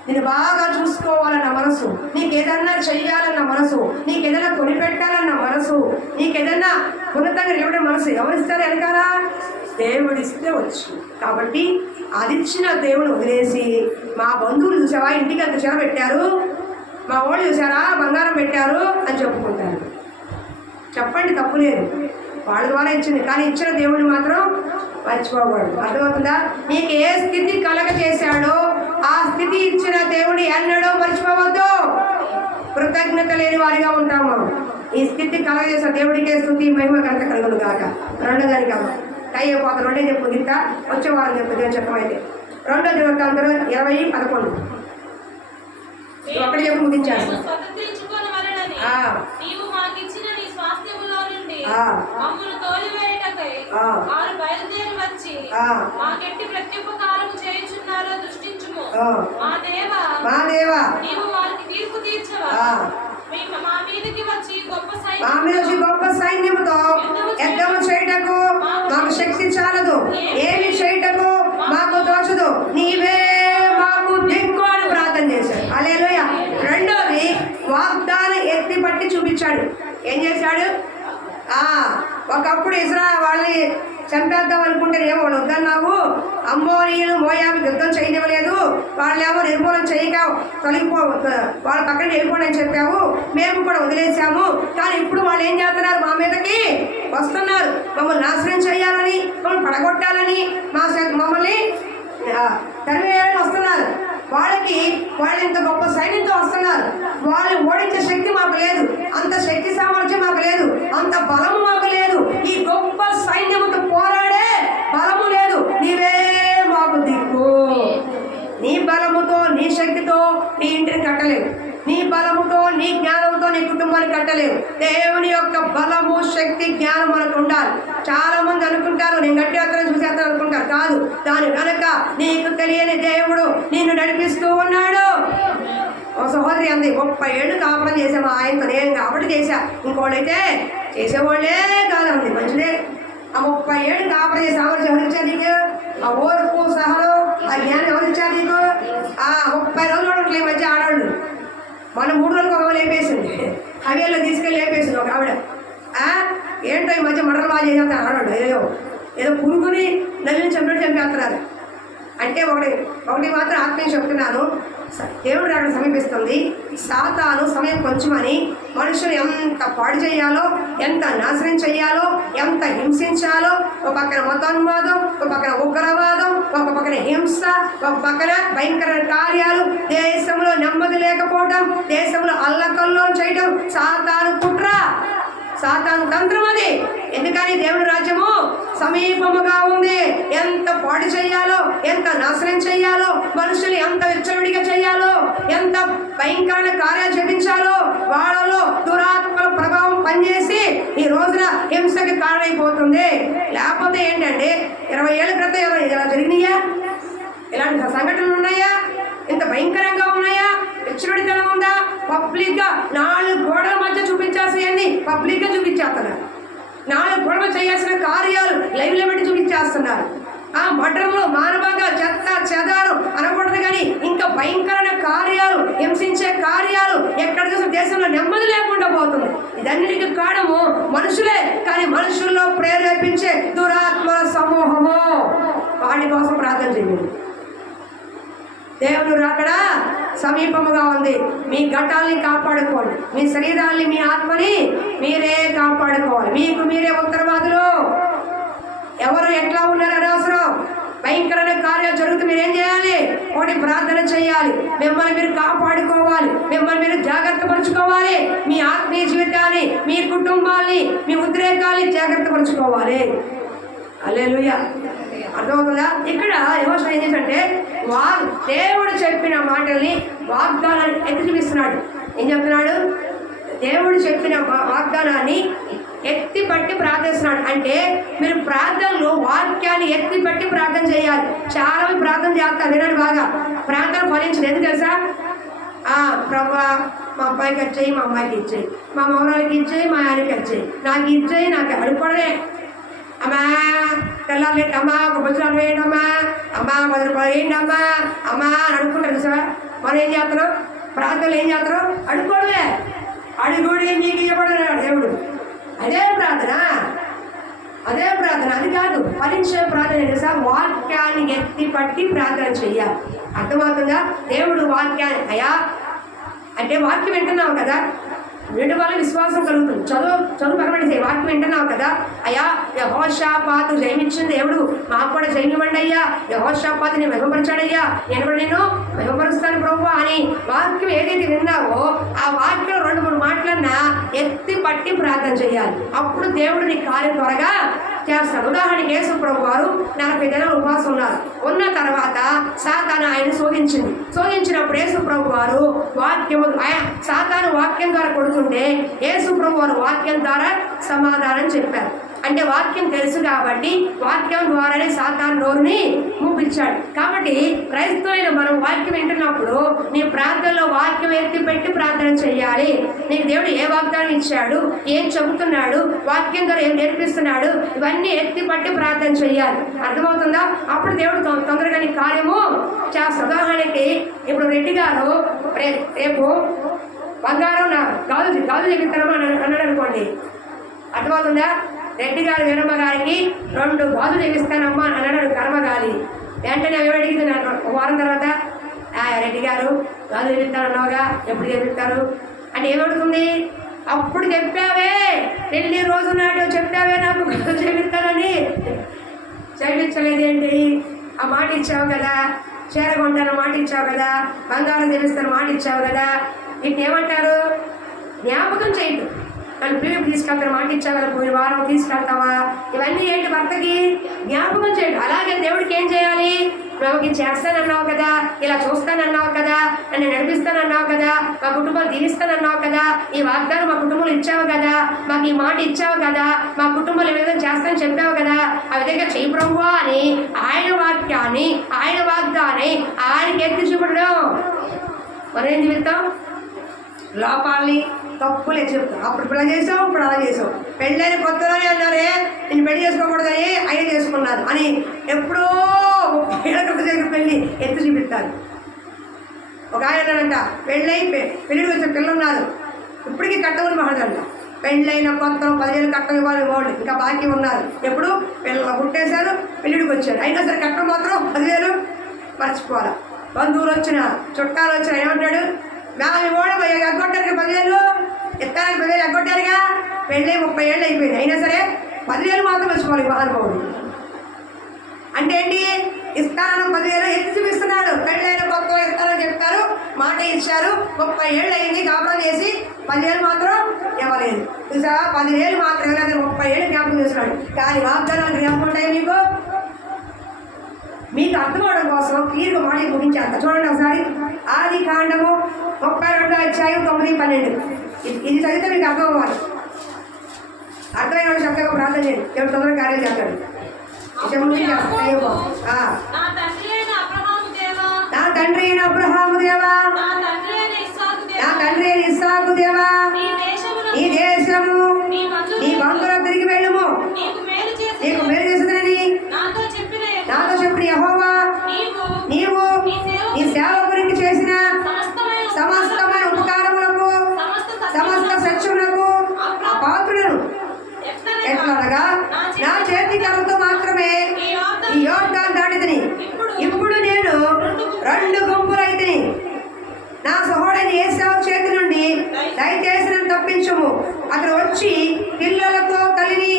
నేను బాగా చూసుకోవాలన్న మనసు, నీకు ఏదన్నా చెయ్యాలన్న మనసు, నీకు ఏదైనా కొనిపెట్టాలన్న మనసు, నీకు ఏదన్నా ఉన్నతంగా నిలబడే మనసు ఎవరిస్తారు వెనకాల? దేవుడిస్తే వచ్చు. కాబట్టి అది ఇచ్చిన దేవుడు వదిలేసి మా బంధువులు చూసావా ఇంటికి అంత చీర పెట్టారు, మా వాళ్ళు చూసారా బంగారం పెట్టారు అని చెప్పుకుంటారు. చెప్పండి, తప్పు లేదు, వాళ్ళ ద్వారా ఇచ్చింది. కానీ ఇచ్చిన దేవుడిని మాత్రం మర్చిపోకూడదు. అర్థమవుతుందా? నీకు ఏ స్థితి కలగ చేశాడో ఆ స్థితి ఇచ్చిన దేవుడు ఎన్నడో మర్చిపోవద్దు. కృతజ్ఞత లేని వారిగా ఉంటాము. ఈ స్థితి కలగజేసిన దేవుడికే స్తుతి మహిమ ఘనత కలుగును గాక. రెండోదాని కాదు అయిపోతుంది. రెండే చెప్పు ఇంత వచ్చే వారం చెప్తుంది అని చెప్పమైతే 2 దినవృత్తాంతం 20:11 ఒక్కడే చెప్పు ముగించాను. గొప్ప సైన్యముతో యుద్ధము చేయుటకు మాకు శక్తి చాలదు, ఏమి చేయుటకు మాకు తోచదు, నీవే మాకు దిక్కు అని ప్రార్థన చేశాడు. హల్లెలూయా. రెండోది వాగ్దానం ఎత్తి పట్టి చూపించాడు. ఏం చేశాడు? ఒకప్పుడు ఇశ్రాయేలు వాళ్ళని చంపేద్దాం అనుకుంటే ఏమో వాళ్ళు వద్దన్నావు, అమ్మోనీయులు మోయాబు యుద్ధం చేయనివ్వలేదు, వాళ్ళేమో నిర్మూలన చేయక తొలగిపో వాళ్ళ పక్కన వెళ్ళిపోండి అని చెప్పావు, మేము కూడా వదిలేసాము. కానీ ఇప్పుడు వాళ్ళు ఏం చేస్తున్నారు? మా మీదకి వస్తున్నారు, మమ్మల్ని నాశనం చేయాలని, మమ్మల్ని పడగొట్టాలని, మమ్మల్ని తరివేయాలని వస్తున్నారు. వాళ్ళు ఇంత గొప్ప సైన్యంతో వస్తున్నారు, వాళ్ళు ఓడించే శక్తి మాకు లేదు, అంత శక్తి సామర్థ్యం మాకు లేదు, అంత బలము మాకు లేదు, ఈ గొప్ప సైన్యముతో పోరాడే బలము లేదు, నీవే మాకు దిక్కు. నీ బలముతో నీ శక్తితో నీ ఇంటిని కట్టలేవు, నీ బలముతో నీ జ్ఞానంతో నీ కుటుంబాన్ని కట్టలేవు. దేవుని యొక్క బలము శక్తి జ్ఞానం మనకు ఉండాలి. చాలా మంది అనుకుంటారు నేను గట్టి అతను చూసేస్తాను అనుకుంటారు, కాదు, దాని వెనక నీకు తెలియని దేవుడు నిన్ను నడిపిస్తూ ఉన్నాడు. ఓ సహోదరి అంది 30 ఏళ్ళు కాపురం చేసా మా ఆయనతో, నేను కాబట్టి చేశా, ఇంకోళ్ళైతే చేసేవాళ్ళే కాదండి. మంచిదే, ఆ 30 ఏళ్ళు కాపురం చేసి సామర్థ్యం ఎవరిచ్చారు నీకు? ఆ ఓర్పు సహనం ఆ జ్ఞానం ఎవరిచ్చారు నీకు? ఆ 30 రోజులు ఉండట్లే మధ్య ఆడవాళ్ళు. మన 3 రోజులకు ఒక లేపేసింది, హవేల్లో తీసుకెళ్ళి లేపేసింది ఒక ఆవిడ. ఏంటో ఈ మధ్య మడలు బాగా చేసేస్తారు ఆడవాళ్ళు. ఏదో పురుగుని నల్లిని చంపేస్తున్నారు. అంటే ఒకటి మాత్రం ఆత్మీయ చెప్తున్నాను, దేవుడు అక్కడ సమీపిస్తుంది. సాతాను సమయం కొంచెమని మనుషులు ఎంత పాడు చేయాలో, ఎంత నాశనం చేయాలో, ఎంత హింసించాలో, ఒక పక్కన మతోన్మాదం, ఒక పక్కన ఉగ్రవాదం, ఒక పక్కన హింస, ఒక పక్కన భయంకర కార్యాలు, దేశంలో నెమ్మది లేకపోవటం, దేశంలో అల్లకల్లోలు చేయటం సాతాను కుట్ర, సాతాను తంత్రం అది. ఎందుకని దేవుని రాజ్యము సమీపముగా ఉంది. ఎంత పాడు చేయాలో, ఎంత నాశనం చేయాలో, మనుషులు ఎంత విచ్చలవిడిగా చేయాలో, ఎంత భయంకరమైన కార్యాలు చేపించాలో, వాళ్ళలో దురాత్మల ప్రభావం పనిచేసి ఈ రోజున హింసకి కారణమైపోతుంది. లేకపోతే ఏంటంటే 20 ఏళ్ళ క్రితం ఇలా జరిగినాయా? ఇలాంటి సంఘటనలు ఉన్నాయా? ఇంత భయంకరంగా ఉన్నాయా? విచ్చలవిడితనం ఉందా? పబ్లిక్గా 4 గోడల మధ్య చూపించాల్సినవన్నీ పబ్లిక్గా చూపించేస్తున్నారు. 4 గోడలు చేయాల్సిన కార్యాలు లైవ్లో పెట్టి చూపించేస్తున్నారు. ఆ మఠంలో మానవంగా చెత్త చెదారం అనకూడదు, కానీ ఇంకా భయంకరమైన కార్యాలు, హింసించే కార్యాలు ఎక్కడ చూసిన దేశంలో నెమ్మది లేకుండా పోతుంది. ఇదన్నిటికీ కారణము మనుషులే, కానీ మనుషుల్లో ప్రేరేపించే దురాత్మల సమూహము. వాటి కోసం ప్రార్థన చేయండి. దేవుడు రాకడ సమీపముగా ఉంది. మీ ఘటాల్ని కాపాడుకోండి, మీ శరీరాల్ని, మీ ఆత్మని మీరే కాపాడుకోవాలి. మీకు మీరే ఉత్తరవాదులు. ఎవరు ఎట్లా ఉన్నారని అవసరం. భయంకరమైన కార్యాలు జరుగుతూ మీరు ఏం చేయాలి? ఒకటి ప్రార్థన చేయాలి, మిమ్మల్ని మీరు కాపాడుకోవాలి, మిమ్మల్ని మీరు జాగ్రత్త పరుచుకోవాలి, మీ ఆత్మీయ జీవితాన్ని, మీ కుటుంబాన్ని, మీ ఉద్రేకాల్ని జాగ్రత్త పరుచుకోవాలి. హల్లెలూయా. అర్థమవుతుందా? ఇక్కడ యోసేపు ఏం చేశాడంటే దేవుడు చెప్పిన మాటల్ని, వాగ్దానాన్ని ఎత్తి చూపిస్తున్నాడు. ఏం చెప్తున్నాడు? దేవుడు చెప్పిన వాగ్దానాన్ని ఎత్తి పట్టి ప్రార్థిస్తున్నాడు. అంటే మీరు ప్రార్థనలు వాక్యాన్ని ఎత్తి పట్టి ప్రార్థన చేయాలి. చాలా మంది ప్రార్థన చేస్తారు, వినండి బాగా. ప్రార్థన ఫలించదు. ఎందుకు తెలుసా? ప్రభా మా అబ్బాయికి వచ్చాయి, మా అమ్మాయికి ఇచ్చాయి, మా మౌరాలకి ఇచ్చాయి, మా ఆయనకి వచ్చాయి, నాకు ఇచ్చాయి, నాకు అడుకోవడమే. అమ్మా తెల్లాలి, అమ్మా ఒక భుజాలు వేయండి, అమ్మా 10 రూపాయలు వేయండి, అమ్మా అని అనుకుంటారు సార్. మనం ఏం చేస్తున్నాం? ప్రార్థనలు ఏం చేస్తున్నాం? అడుక్కోవడమే. అడుగుడి నీకు ఇవ్వబడలేడు దేవుడు. అదే ప్రార్థన, అదే ప్రార్థన. అది కాదు ఫలించే ప్రార్థన. తెలుసా? వాక్యాన్ని ఎత్తి పట్టి ప్రార్థన చెయ్యాలి. అర్థమవుతుందా? దేవుడు వాక్యాన్ని అంటే వాక్యం వింటున్నావు కదా, వినడం వల్ల విశ్వాసం కలుగుతుంది. చదువు పరమడి వాక్యం వింటున్నావు కదా. అయ్యా యెహోషాపాతు జయమిచ్చిన దేవుడు మాకు కూడా జయమివ్వండి అయ్యా, యెహోషాపాతుని మెరుగుపరిచాడయ్యా, నేను కూడా నేను మెరుగుపరుస్తాను ప్రభువా అని వాక్యం ఏదైతే విన్నావో ఆ వాక్యం 2-3 మాటలన్నా ఎత్తి పట్టి ప్రార్థన చేయాలి. అప్పుడు దేవుడు నీ కార్యం త్వరగా చేస్తాడు. ఉదాహరణకి యేసు ప్రభు వారు 40 దినాలు ఉపవాసం ఉన్నారు. ఉన్న తర్వాత సాతాను ఆయన శోధించినప్పుడు యేసు ప్రభు వారు సాతాను వాక్యం ద్వారా కొడుతుంటే యేసు ప్రభు వారు వాక్యం ద్వారా సమాధానం చెప్పారు. అంటే వాక్యం తెలుసు కాబట్టి వాక్యం ద్వారానే సాతాను నోరుని మూపించాడు. కాబట్టి క్రైస్తవులైన మనం వాక్యం వింటున్నప్పుడు నీ ప్రార్థనలో వాక్యం ఎత్తి పెట్టి ప్రార్థన చేయాలి. నీకు దేవుడు ఏ వాగ్దానం ఇచ్చాడు, ఏం చెబుతున్నాడు, వాక్యం ద్వారా ఏం నేర్పిస్తున్నాడు, ఇవన్నీ ఎత్తి పట్టి ప్రార్థన చేయాలి. అర్థమవుతుందా? అప్పుడు దేవుడు తొందరగా నీ కార్యము చేస్తాడు. ఉదాహరణకి ఇప్పుడు రెడ్డి గారు రేపు బంగారం గాజు చెప్తారని అన్నాడు అనుకోండి. అర్థమవుతుందా? రెడ్డి గారు వీరమ్మ గారికి 2 గాజులు చేపిస్తానమ్మా అని అన్నాడు కర్మగాలి. వెంటనే ఎవరు అడిగితున్నాను 1 వారం తర్వాత, రెడ్డి గారు గాజులు చేపిస్తానన్నావుగా, ఎప్పుడు చేపిస్తారు అంటే ఏమడుతుంది? అప్పుడు చెప్పావే, పెళ్లి రోజు నాడు చెప్పావే నాకు గాజులు చేపిస్తానని, చేయించలేదేంటి? ఆ మాట ఇచ్చావు కదా, చీర కొంటాను మాట ఇచ్చావు కదా, బంగారం తెప్పిస్తాను మాట ఇచ్చావు కదా, వీటిని ఏమంటారు? జ్ఞాపకం చేయటం. నన్ను పిలుపు తీసుకెళ్తాను మాట ఇచ్చావు కదా, పోయిన వారం తీసుకెళ్తావా? ఇవన్నీ ఏంటి? భర్తకి జ్ఞాపకం చేయడం. అలాగే దేవుడికి ఏం చేయాలి? నాకు ఇది చేస్తానన్నావు కదా, ఇలా చూస్తానన్నావు కదా, నన్ను నడిపిస్తానన్నావు కదా, మా కుటుంబాలు దీవిస్తానన్నావు కదా, ఈ వాగ్దానం మా కుటుంబంలో ఇచ్చావు కదా, మాకు ఈ మాట ఇచ్చావు కదా, మా కుటుంబాలు ఏ విధంగా చేస్తానని చెప్పావు కదా, ఆ విధంగా చెయ్యి ప్రభువా అని ఆయన వాక్యాన్ని, ఆయన వాగ్దాన్ని ఆయనకి ఎత్తి చూపడం. మనం ఏం చెప్తాం? లోపాలని, తప్పులే చెప్తాం. అప్పుడు ఇప్పుడు అలా చేసావు, ఇప్పుడు అలా చేసావు. పెళ్ళైన కొత్తలోనే అన్నారే నేను పెళ్లి చేసుకోకూడదని ఆయన చేసుకున్నాను అని ఎప్పుడో 30 ఏళ్ళ క్రితం జరిగిన పెళ్ళి ఎత్తి చూపిస్తారు. ఒక ఆయన అన్నాడంట, పెళ్ళికి వచ్చిన పిల్లలు ఉన్నారు, ఇప్పటికీ కట్టమని మహాడంట. పెళ్ళైన కొత్తలో 10 ఏళ్ళు కట్టం ఇవ్వాలి వాళ్ళు, ఇంకా బాకీ ఉన్నారు. ఎప్పుడు పిల్లలు పుట్టేశారు, పెళ్ళిడికి వచ్చాడు, అయినా సరే కట్టం మాత్రం 10 ఏళ్ళు మర్చిపోవాలి. బంధువులు వచ్చిన, చుట్టాలు వచ్చిన ఏమంటాడు? మేము ఇవ్వడం ఎగ్గొట్టారుగా 10 ఏళ్ళు, ఎత్తానికి 10 ఏళ్ళు ఎగ్గొట్టారుగా, పెళ్ళి 30 ఏళ్ళు అయిపోయింది, అయినా సరే 10 ఏళ్ళు మాత్రం మర్చిపోవాలి మహానుభావుడు. అంటే ఏంటి? ఇస్తానని 10 ఏళ్ళు ఎత్తి చూపిస్తున్నాడు. పెళ్ళైన కొత్త ఇస్తానని చెప్తారు, మాట ఇచ్చారు, 30 ఏళ్ళు అయింది, కాపురం చేసి 10 ఏళ్ళు మాత్రం ఇవ్వలేదు. చూసావా? 10 ఏళ్ళు మాత్రం ఇవ్వలేదు, 30 ఏళ్ళు జ్ఞాపకం చేస్తున్నాడు. కానీ వాగ్దానాలు జ్ఞాపకం ఉంటాయి మీకు అర్థం అవడం కోసం క్లియర్గా మాట ముగించేంత చూడండి ఒకసారి. ఆది కాండము 32 అధ్యాయం 9, 12. ఇది చదివితే మీకు అర్థం అవ్వాలి. అర్థమైన చక్కగా ప్రార్థన చేయండి, దేవుడు తొందరగా కార్యం చేస్తాడు. నా తండ్రి అయిన అబ్రహాము దేవా, నా తండ్రి అయిన ఇస్సాకు దేవా, ఈ దేశము నీ బంధువుల తిరిగి వెళ్ళము, నీకు మేలు చేస్తుందని నాతో చెప్పిన యెహోవా నీవు నీ సేవకునికి చేసిన సమస్తమైన ఉపకారములకు, సమస్త సత్యములకు పాత్రులను ఎట్లనగా నా చేతి కర్రతో మాత్రమే ఈ యోర్దాను దాటితిని. ఇప్పుడు నేను 2 గుంపులైతిని. నా సహోదరుని ఏశావు చేతి నుండి దయచేసి నన్ను తప్పించుము. అతను వచ్చి పిల్లలతో తల్లిని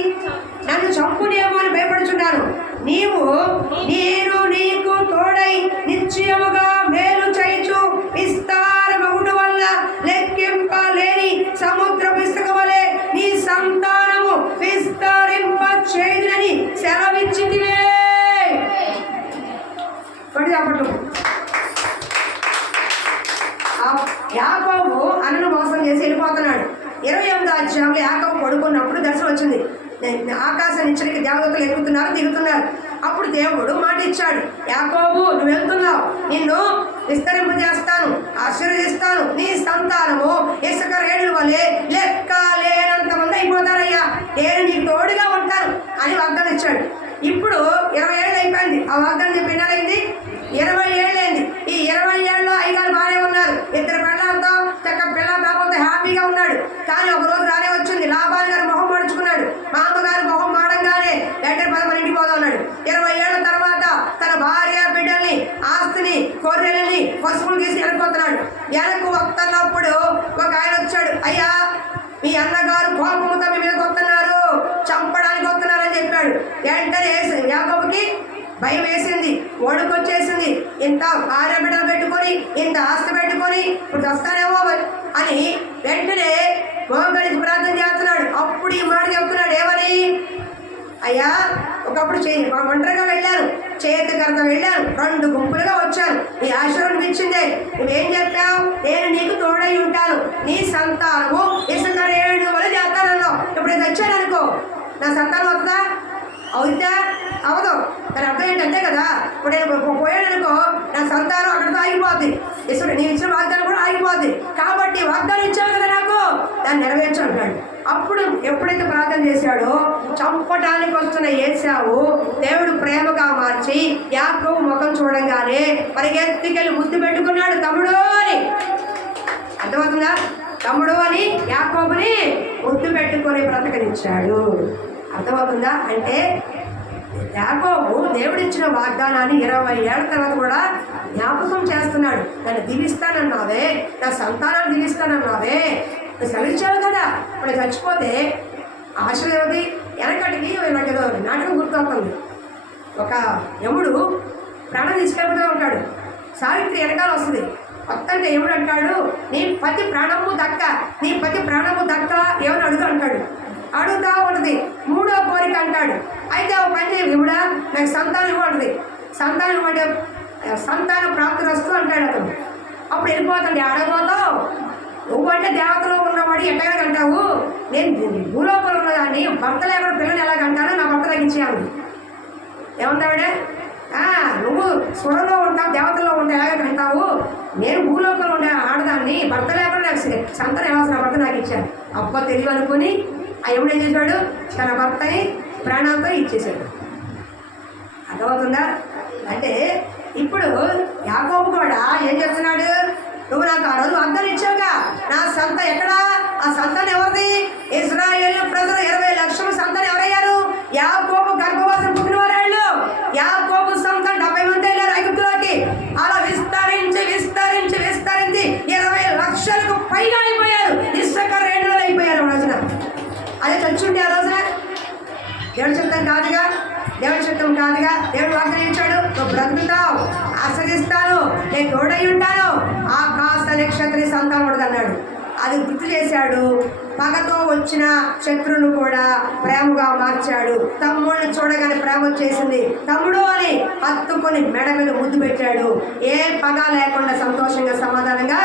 నన్ను చంపునేమో అని భయపడుచున్నాను. నేను నీకు తోడై నిశ్చయముగా మేలు చేయుచు విస్తారమగుట వల్ల లెక్కింపలేని సముద్రపు ఇసుక వలె నీ సంతానము విస్తరింప చేయునని సెలవిచ్చితివే. యాకోబు అన్నను మోసం చేసి వెళ్ళిపోతున్నాడు. 28వ అధ్యాయంలో యాకోబు పడుకున్నప్పుడు దర్శనం వచ్చింది. ఆకాశం నిచ్చడికి దేవదూతలు ఎక్కుతున్నారు, దిగుతున్నారు. అప్పుడు దేవుడు మాట ఇచ్చాడు, యాకోబు నువ్వు వెళ్తున్నావు, నిన్ను విస్తరింప చేస్తాను, ఆశీర్వదిస్తాను, నీ సంతానము ఇసుక రేణుల వలె లెక్క లేనంత మంది అయిపోతారయ్యా, నేను నీకు తోడుగా ఉంటాను అని వాగ్దానం ఇచ్చాడు. ఇప్పుడు 20 ఏళ్ళు అయిపోయింది. ఆ వాగ్దానం చెప్పి ఎన్నాళ్ళైంది? 20 ఏళ్ళు అయింది. ఈ 20 ఏళ్ళలో అయ్యగారు బాగానే ఉన్నారు, 2 పిల్లలతో చక్క పిల్ల బాబుతో హ్యాపీగా ఉన్నాడు. కానీ ఒక రోజు రానే వచ్చింది, లాభాలు గారు మొహం పడుచుకున్నాడు. మా అమ్మగారు మొహం మాడంగానే లెటర్ 10 ఇంటికి పోదా ఉన్నాడు. 20 ఏళ్ళ తర్వాత తన భార్య బిడ్డల్ని, ఆస్తిని, గొర్రెలని, పశువులు తీసి వెళ్ళిపోతున్నాడు. వెనక్కు వస్తున్నప్పుడు ఒక ఆయన వచ్చాడు, అయ్యా మీ అన్నగారు కోపముతో మీ మీదకి వస్తున్నారు, చంపడానికి వస్తున్నారని చెప్పాడు. వెంటనే యాకోబుకి భయం వేసింది, ఓడుకొచ్చేసింది. ఇంత భార్య బిడ్డలు పెట్టుకొని, ఇంత ఆస్తి పెట్టుకొని ఇప్పుడు వస్తానేమో అని వెంటనే మోకరించి ప్రార్థన చేస్తున్నాడు. అప్పుడు ఈ మాట చెప్తున్నాడు, ఏమని? అయ్యా ఒకప్పుడు ఒంటరిగా వెళ్ళాను, చేతి కరత వెళ్ళాను, 2 గుంపులుగా వచ్చాను, నీ ఆశీర్వాదం ఇచ్చిందే, నువ్వేం చెప్పావు? నేను నీకు తోడై ఉంటాను, నీ సంతానము ఇసుక రేణుల వలె చేస్తానన్నావు. ఇప్పుడు ఇది వచ్చాను అనుకో, నా సంతానం వస్తుందా? అవుతా? అవదు. దాని అర్థం ఏంటంటే కదా, ఇప్పుడు నేను పోయాను అనుకో, నా సంతానం అక్కడితో ఆగిపోద్ది, ఇసుడు నేను ఇచ్చిన వాగ్దానం కూడా ఆగిపోద్ది. కాబట్టి వాగ్దానం ఇచ్చావు కదా నాకు, దాన్ని నెరవేర్చు అంటాడు. అప్పుడు ఎప్పుడైతే ప్రార్థన చేశాడో, చంపడానికి వస్తున్న ఏశావు దేవుడు ప్రేమగా మార్చి యాకోబు ముఖం చూడంగానే పరిగెత్తికెళ్ళి ముద్దు పెట్టుకున్నాడు, తమ్ముడు అని. అర్థమవుతుందా? తమ్ముడు అని యాకోబుని ముద్దు పెట్టుకొని బ్రతకనిచ్చాడు. అర్థమవుతుందా? అంటే యాకోబు దేవుడిచ్చిన వాగ్దానాన్ని 20 ఏళ్ల తర్వాత కూడా జ్ఞాపకం చేస్తున్నాడు. నన్ను దీవిస్తానన్నావే, నా సంతానాన్ని దీవిస్తానన్నావే, నువ్వు సెలవిచ్చావు కదా, ఇప్పుడు చచ్చిపోతే ఆశీర్వది. వెనకటికి నాకు ఏదో నాటకం గుర్తవుతుంది. ఒక యముడు ప్రాణం తీసుకెళ్తూ ఉంటాడు. సావిత్రి వెనకాల వస్తుంది. వస్తుంటే ఏమిడు అంటాడు, నీ పతి ప్రాణము దక్క, నీ పతి ప్రాణము దక్క ఏమని అడుగు అంటాడు. అడుగుతా ఉంటుంది. మూడో కోరిక అంటాడు. అయితే ఒక పని ఇవిడా నాకు సంతానం ఇవ్వండి, సంతానం ఇవ్వండి, సంతాన ప్రాప్తి వస్తూ అంటాడు అతను. అప్పుడు వెళ్ళిపోతాడు. ఆడబోతావు నువ్వంటే దేవతలో ఉన్నవాడు ఎక్కడికి అంటావు, నేను భూలోకంలో ఉన్నదాన్ని భర్త లేకుండా పిల్లలు ఎలాగంటాను, నా భర్త నాకు ఇచ్చేయాలి. ఏమంటావిడే, నువ్వు స్వరంలో ఉంటావు దేవతల్లో ఉంటే ఎలాగంటావు, నేను భూలోకంలో ఉండే ఆడదాన్ని భర్త లేకుండా నాకు సంతానం ఇవ్వాల్సిన భర్త నాకు ఇచ్చాను. అబ్బా తెలివి అనుకుని ఆ ఎప్పుడు ఏం చేశాడు, తన భర్తని ప్రాణాలతో ఇచ్చేశాడు. అర్థమవుతుందా? అంటే ఇప్పుడు యాకోబు కూడా ఏం చెప్తున్నాడు, నువ్వు నాకు ఆ రోజు వాగ్దానం ఇచ్చావుగా, నా సంత ఎక్కడా, ఆ సంతానం ఎవరిది, ఇశ్రాయేలు ప్రజలు 20 లక్షల సంతానం ఎవరయ్యారు, యాకోబు గర్భవాసం పుట్టిన వారు. యాకోబు సంతానం 70 మంది వెళ్ళారు ఐగుప్తులోకి. అలా విస్తరించి విస్తరించి విస్తరించి 20 లక్షలకు పైగా అయిపోయారు. ఇసుక రేణులు అయిపోయారు ఆ రోజున. అదే చచ్చుంటే ఆ రోజున దేవుడి చిత్తం కాదుగా, దేవుడి చిత్తం కాదుగా. దేవుడు వాగ్దానం ఇచ్చాడు, నువ్వు బ్రతుకుతావు, ఆశ్రయిస్తాను, నేను తోడై ఉంటాను, ఆకాశ నక్షత్ర సంతానం ఉండదు అన్నాడు. అది గుర్తు చేశాడు. పగతో వచ్చిన శత్రువును కూడా ప్రేమగా మార్చాడు. తమ్ముడిని చూడగానే ప్రేమ వచ్చేసింది. తమ్ముడు అని హత్తుకొని మెడ మీద ముద్దు పెట్టాడు. ఏ పగ లేకుండా సంతోషంగా సమాధానంగా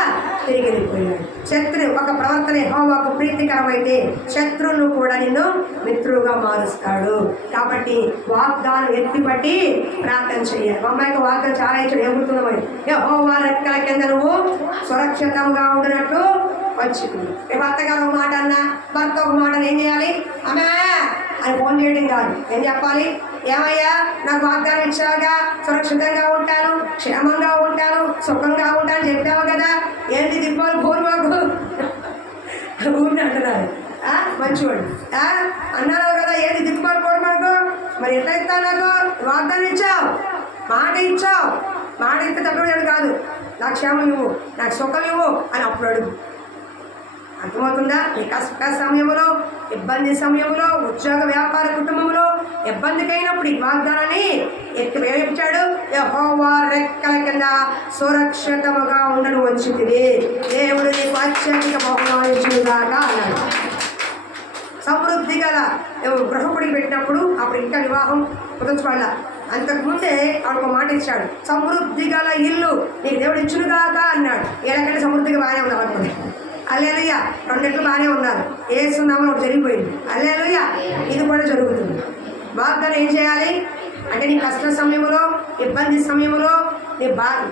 తిరిగి వెళ్ళిపోయాడు. శత్రు ఒక ప్రవర్తన యెహోవాకు ప్రీతికరమైతే శత్రువును కూడా నిన్ను మిత్రువుగా మారుస్తాడు. కాబట్టి వాగ్దానం ఎత్తిపట్టి ప్రార్థన చేయాలి. మా అమ్మాయికి వాగ్దానం చాలా ఇచ్చాడు. ఎగురుతున్నామని యెహోవా రెక్కల కింద నువ్వు సురక్షితంగా ఉండినట్టు వచ్చుకుంది. భర్త గారు ఒక మాట అన్నా, భర్త ఒక మాట ఏం చేయాలి, అమ్మా అని ఫోన్ చేయడం కాదు. ఏం చెప్పాలి, ఏమయ్యా నాకు వాగ్దానం ఇచ్చావుగా, సురక్షితంగా ఉంటాను, క్షేమంగా ఉంటాను, సుఖంగా ఉంటాను చెప్పావు కదా, ఏంటి దిప్పాలు పూర్వకు ఊరిని అంటున్నారు. మంచివాడు అన్నారు కదా, ఏంటి దిప్పాలు పూర్వకు, మరి ఎట్లా ఇస్తావు, నాకు వాగ్దానం ఇచ్చావు, మాట ఇచ్చావు, మాట ఇస్తే తప్పేవాడు కాదు, నాకు క్షేమం ఇవ్వు, నాకు సుఖం ఇవ్వు అని అప్పుడు అడుగు. అర్థమవుతుందా? ఈ కష్ట సమయంలో, ఇబ్బంది సమయంలో, ఉద్యోగ వ్యాపార కుటుంబంలో ఇబ్బందికైనప్పుడు ఈ వాగ్దానాన్ని ఎత్తివేయించాడు. యెహోవా రెక్కల కింద సురక్షితముగా ఉండను వచ్చింది, దేవుడు నీకు అత్యధిక బహుమానించుగాక అన్నాడు. సమృద్ధి గల గృహపుడి పెట్టినప్పుడు అప్పుడు ఇంకా వివాహం కుదర్చుకోవాల. అంతకుముందే ఆవిడ మాట ఇచ్చాడు, సమృద్ధి గల ఇల్లు నీకు దేవుడు ఇచ్చునుగాక అన్నాడు. ఏళ్ళకంటే సమృద్ధిగా బాగానే ఉన్నారు అనుకోండి. హల్లెలూయా. 2 రెట్లు బాగానే ఉన్నారు. ఏసునామములో ఒకటి జరిగిపోయింది. హల్లెలూయా. ఇది కూడా జరుగుతుంది. వాగ్దానం ఏం చేయాలి అంటే, నీ కష్ట సమయంలో, ఇబ్బంది సమయంలో, నీ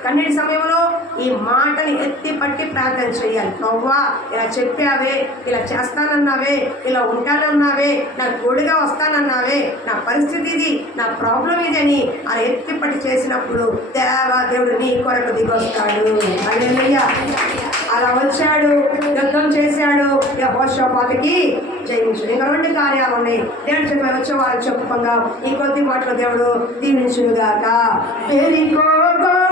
కన్నీటి సమయంలో ఈ మాటని ఎత్తి పట్టి ప్రార్థన చేయాలి. ప్రవ్వా ఇలా చెప్పావే, ఇలా చేస్తానన్నావే, ఇలా ఉంటానన్నావే, నాకు తోడుగా వస్తానన్నావే, నా పరిస్థితి ఇది, నా ప్రాబ్లం ఇది అని అలా ఎత్తి పట్టి చేసినప్పుడు దేవుడు నీ కొరకు దిగొస్తాడు. హల్లెలూయా. అలా వచ్చాడు, యుద్ధం చేశాడు, యెహోషాపాతుకి జయించాడు. ఇంకా 2 కార్యాలు ఉన్నాయి. దేవుడు చెప్పి వచ్చే వారు చెప్పుకుందాం. ఈ కొద్ది మాటలు దేవుడు దీవించుగాక.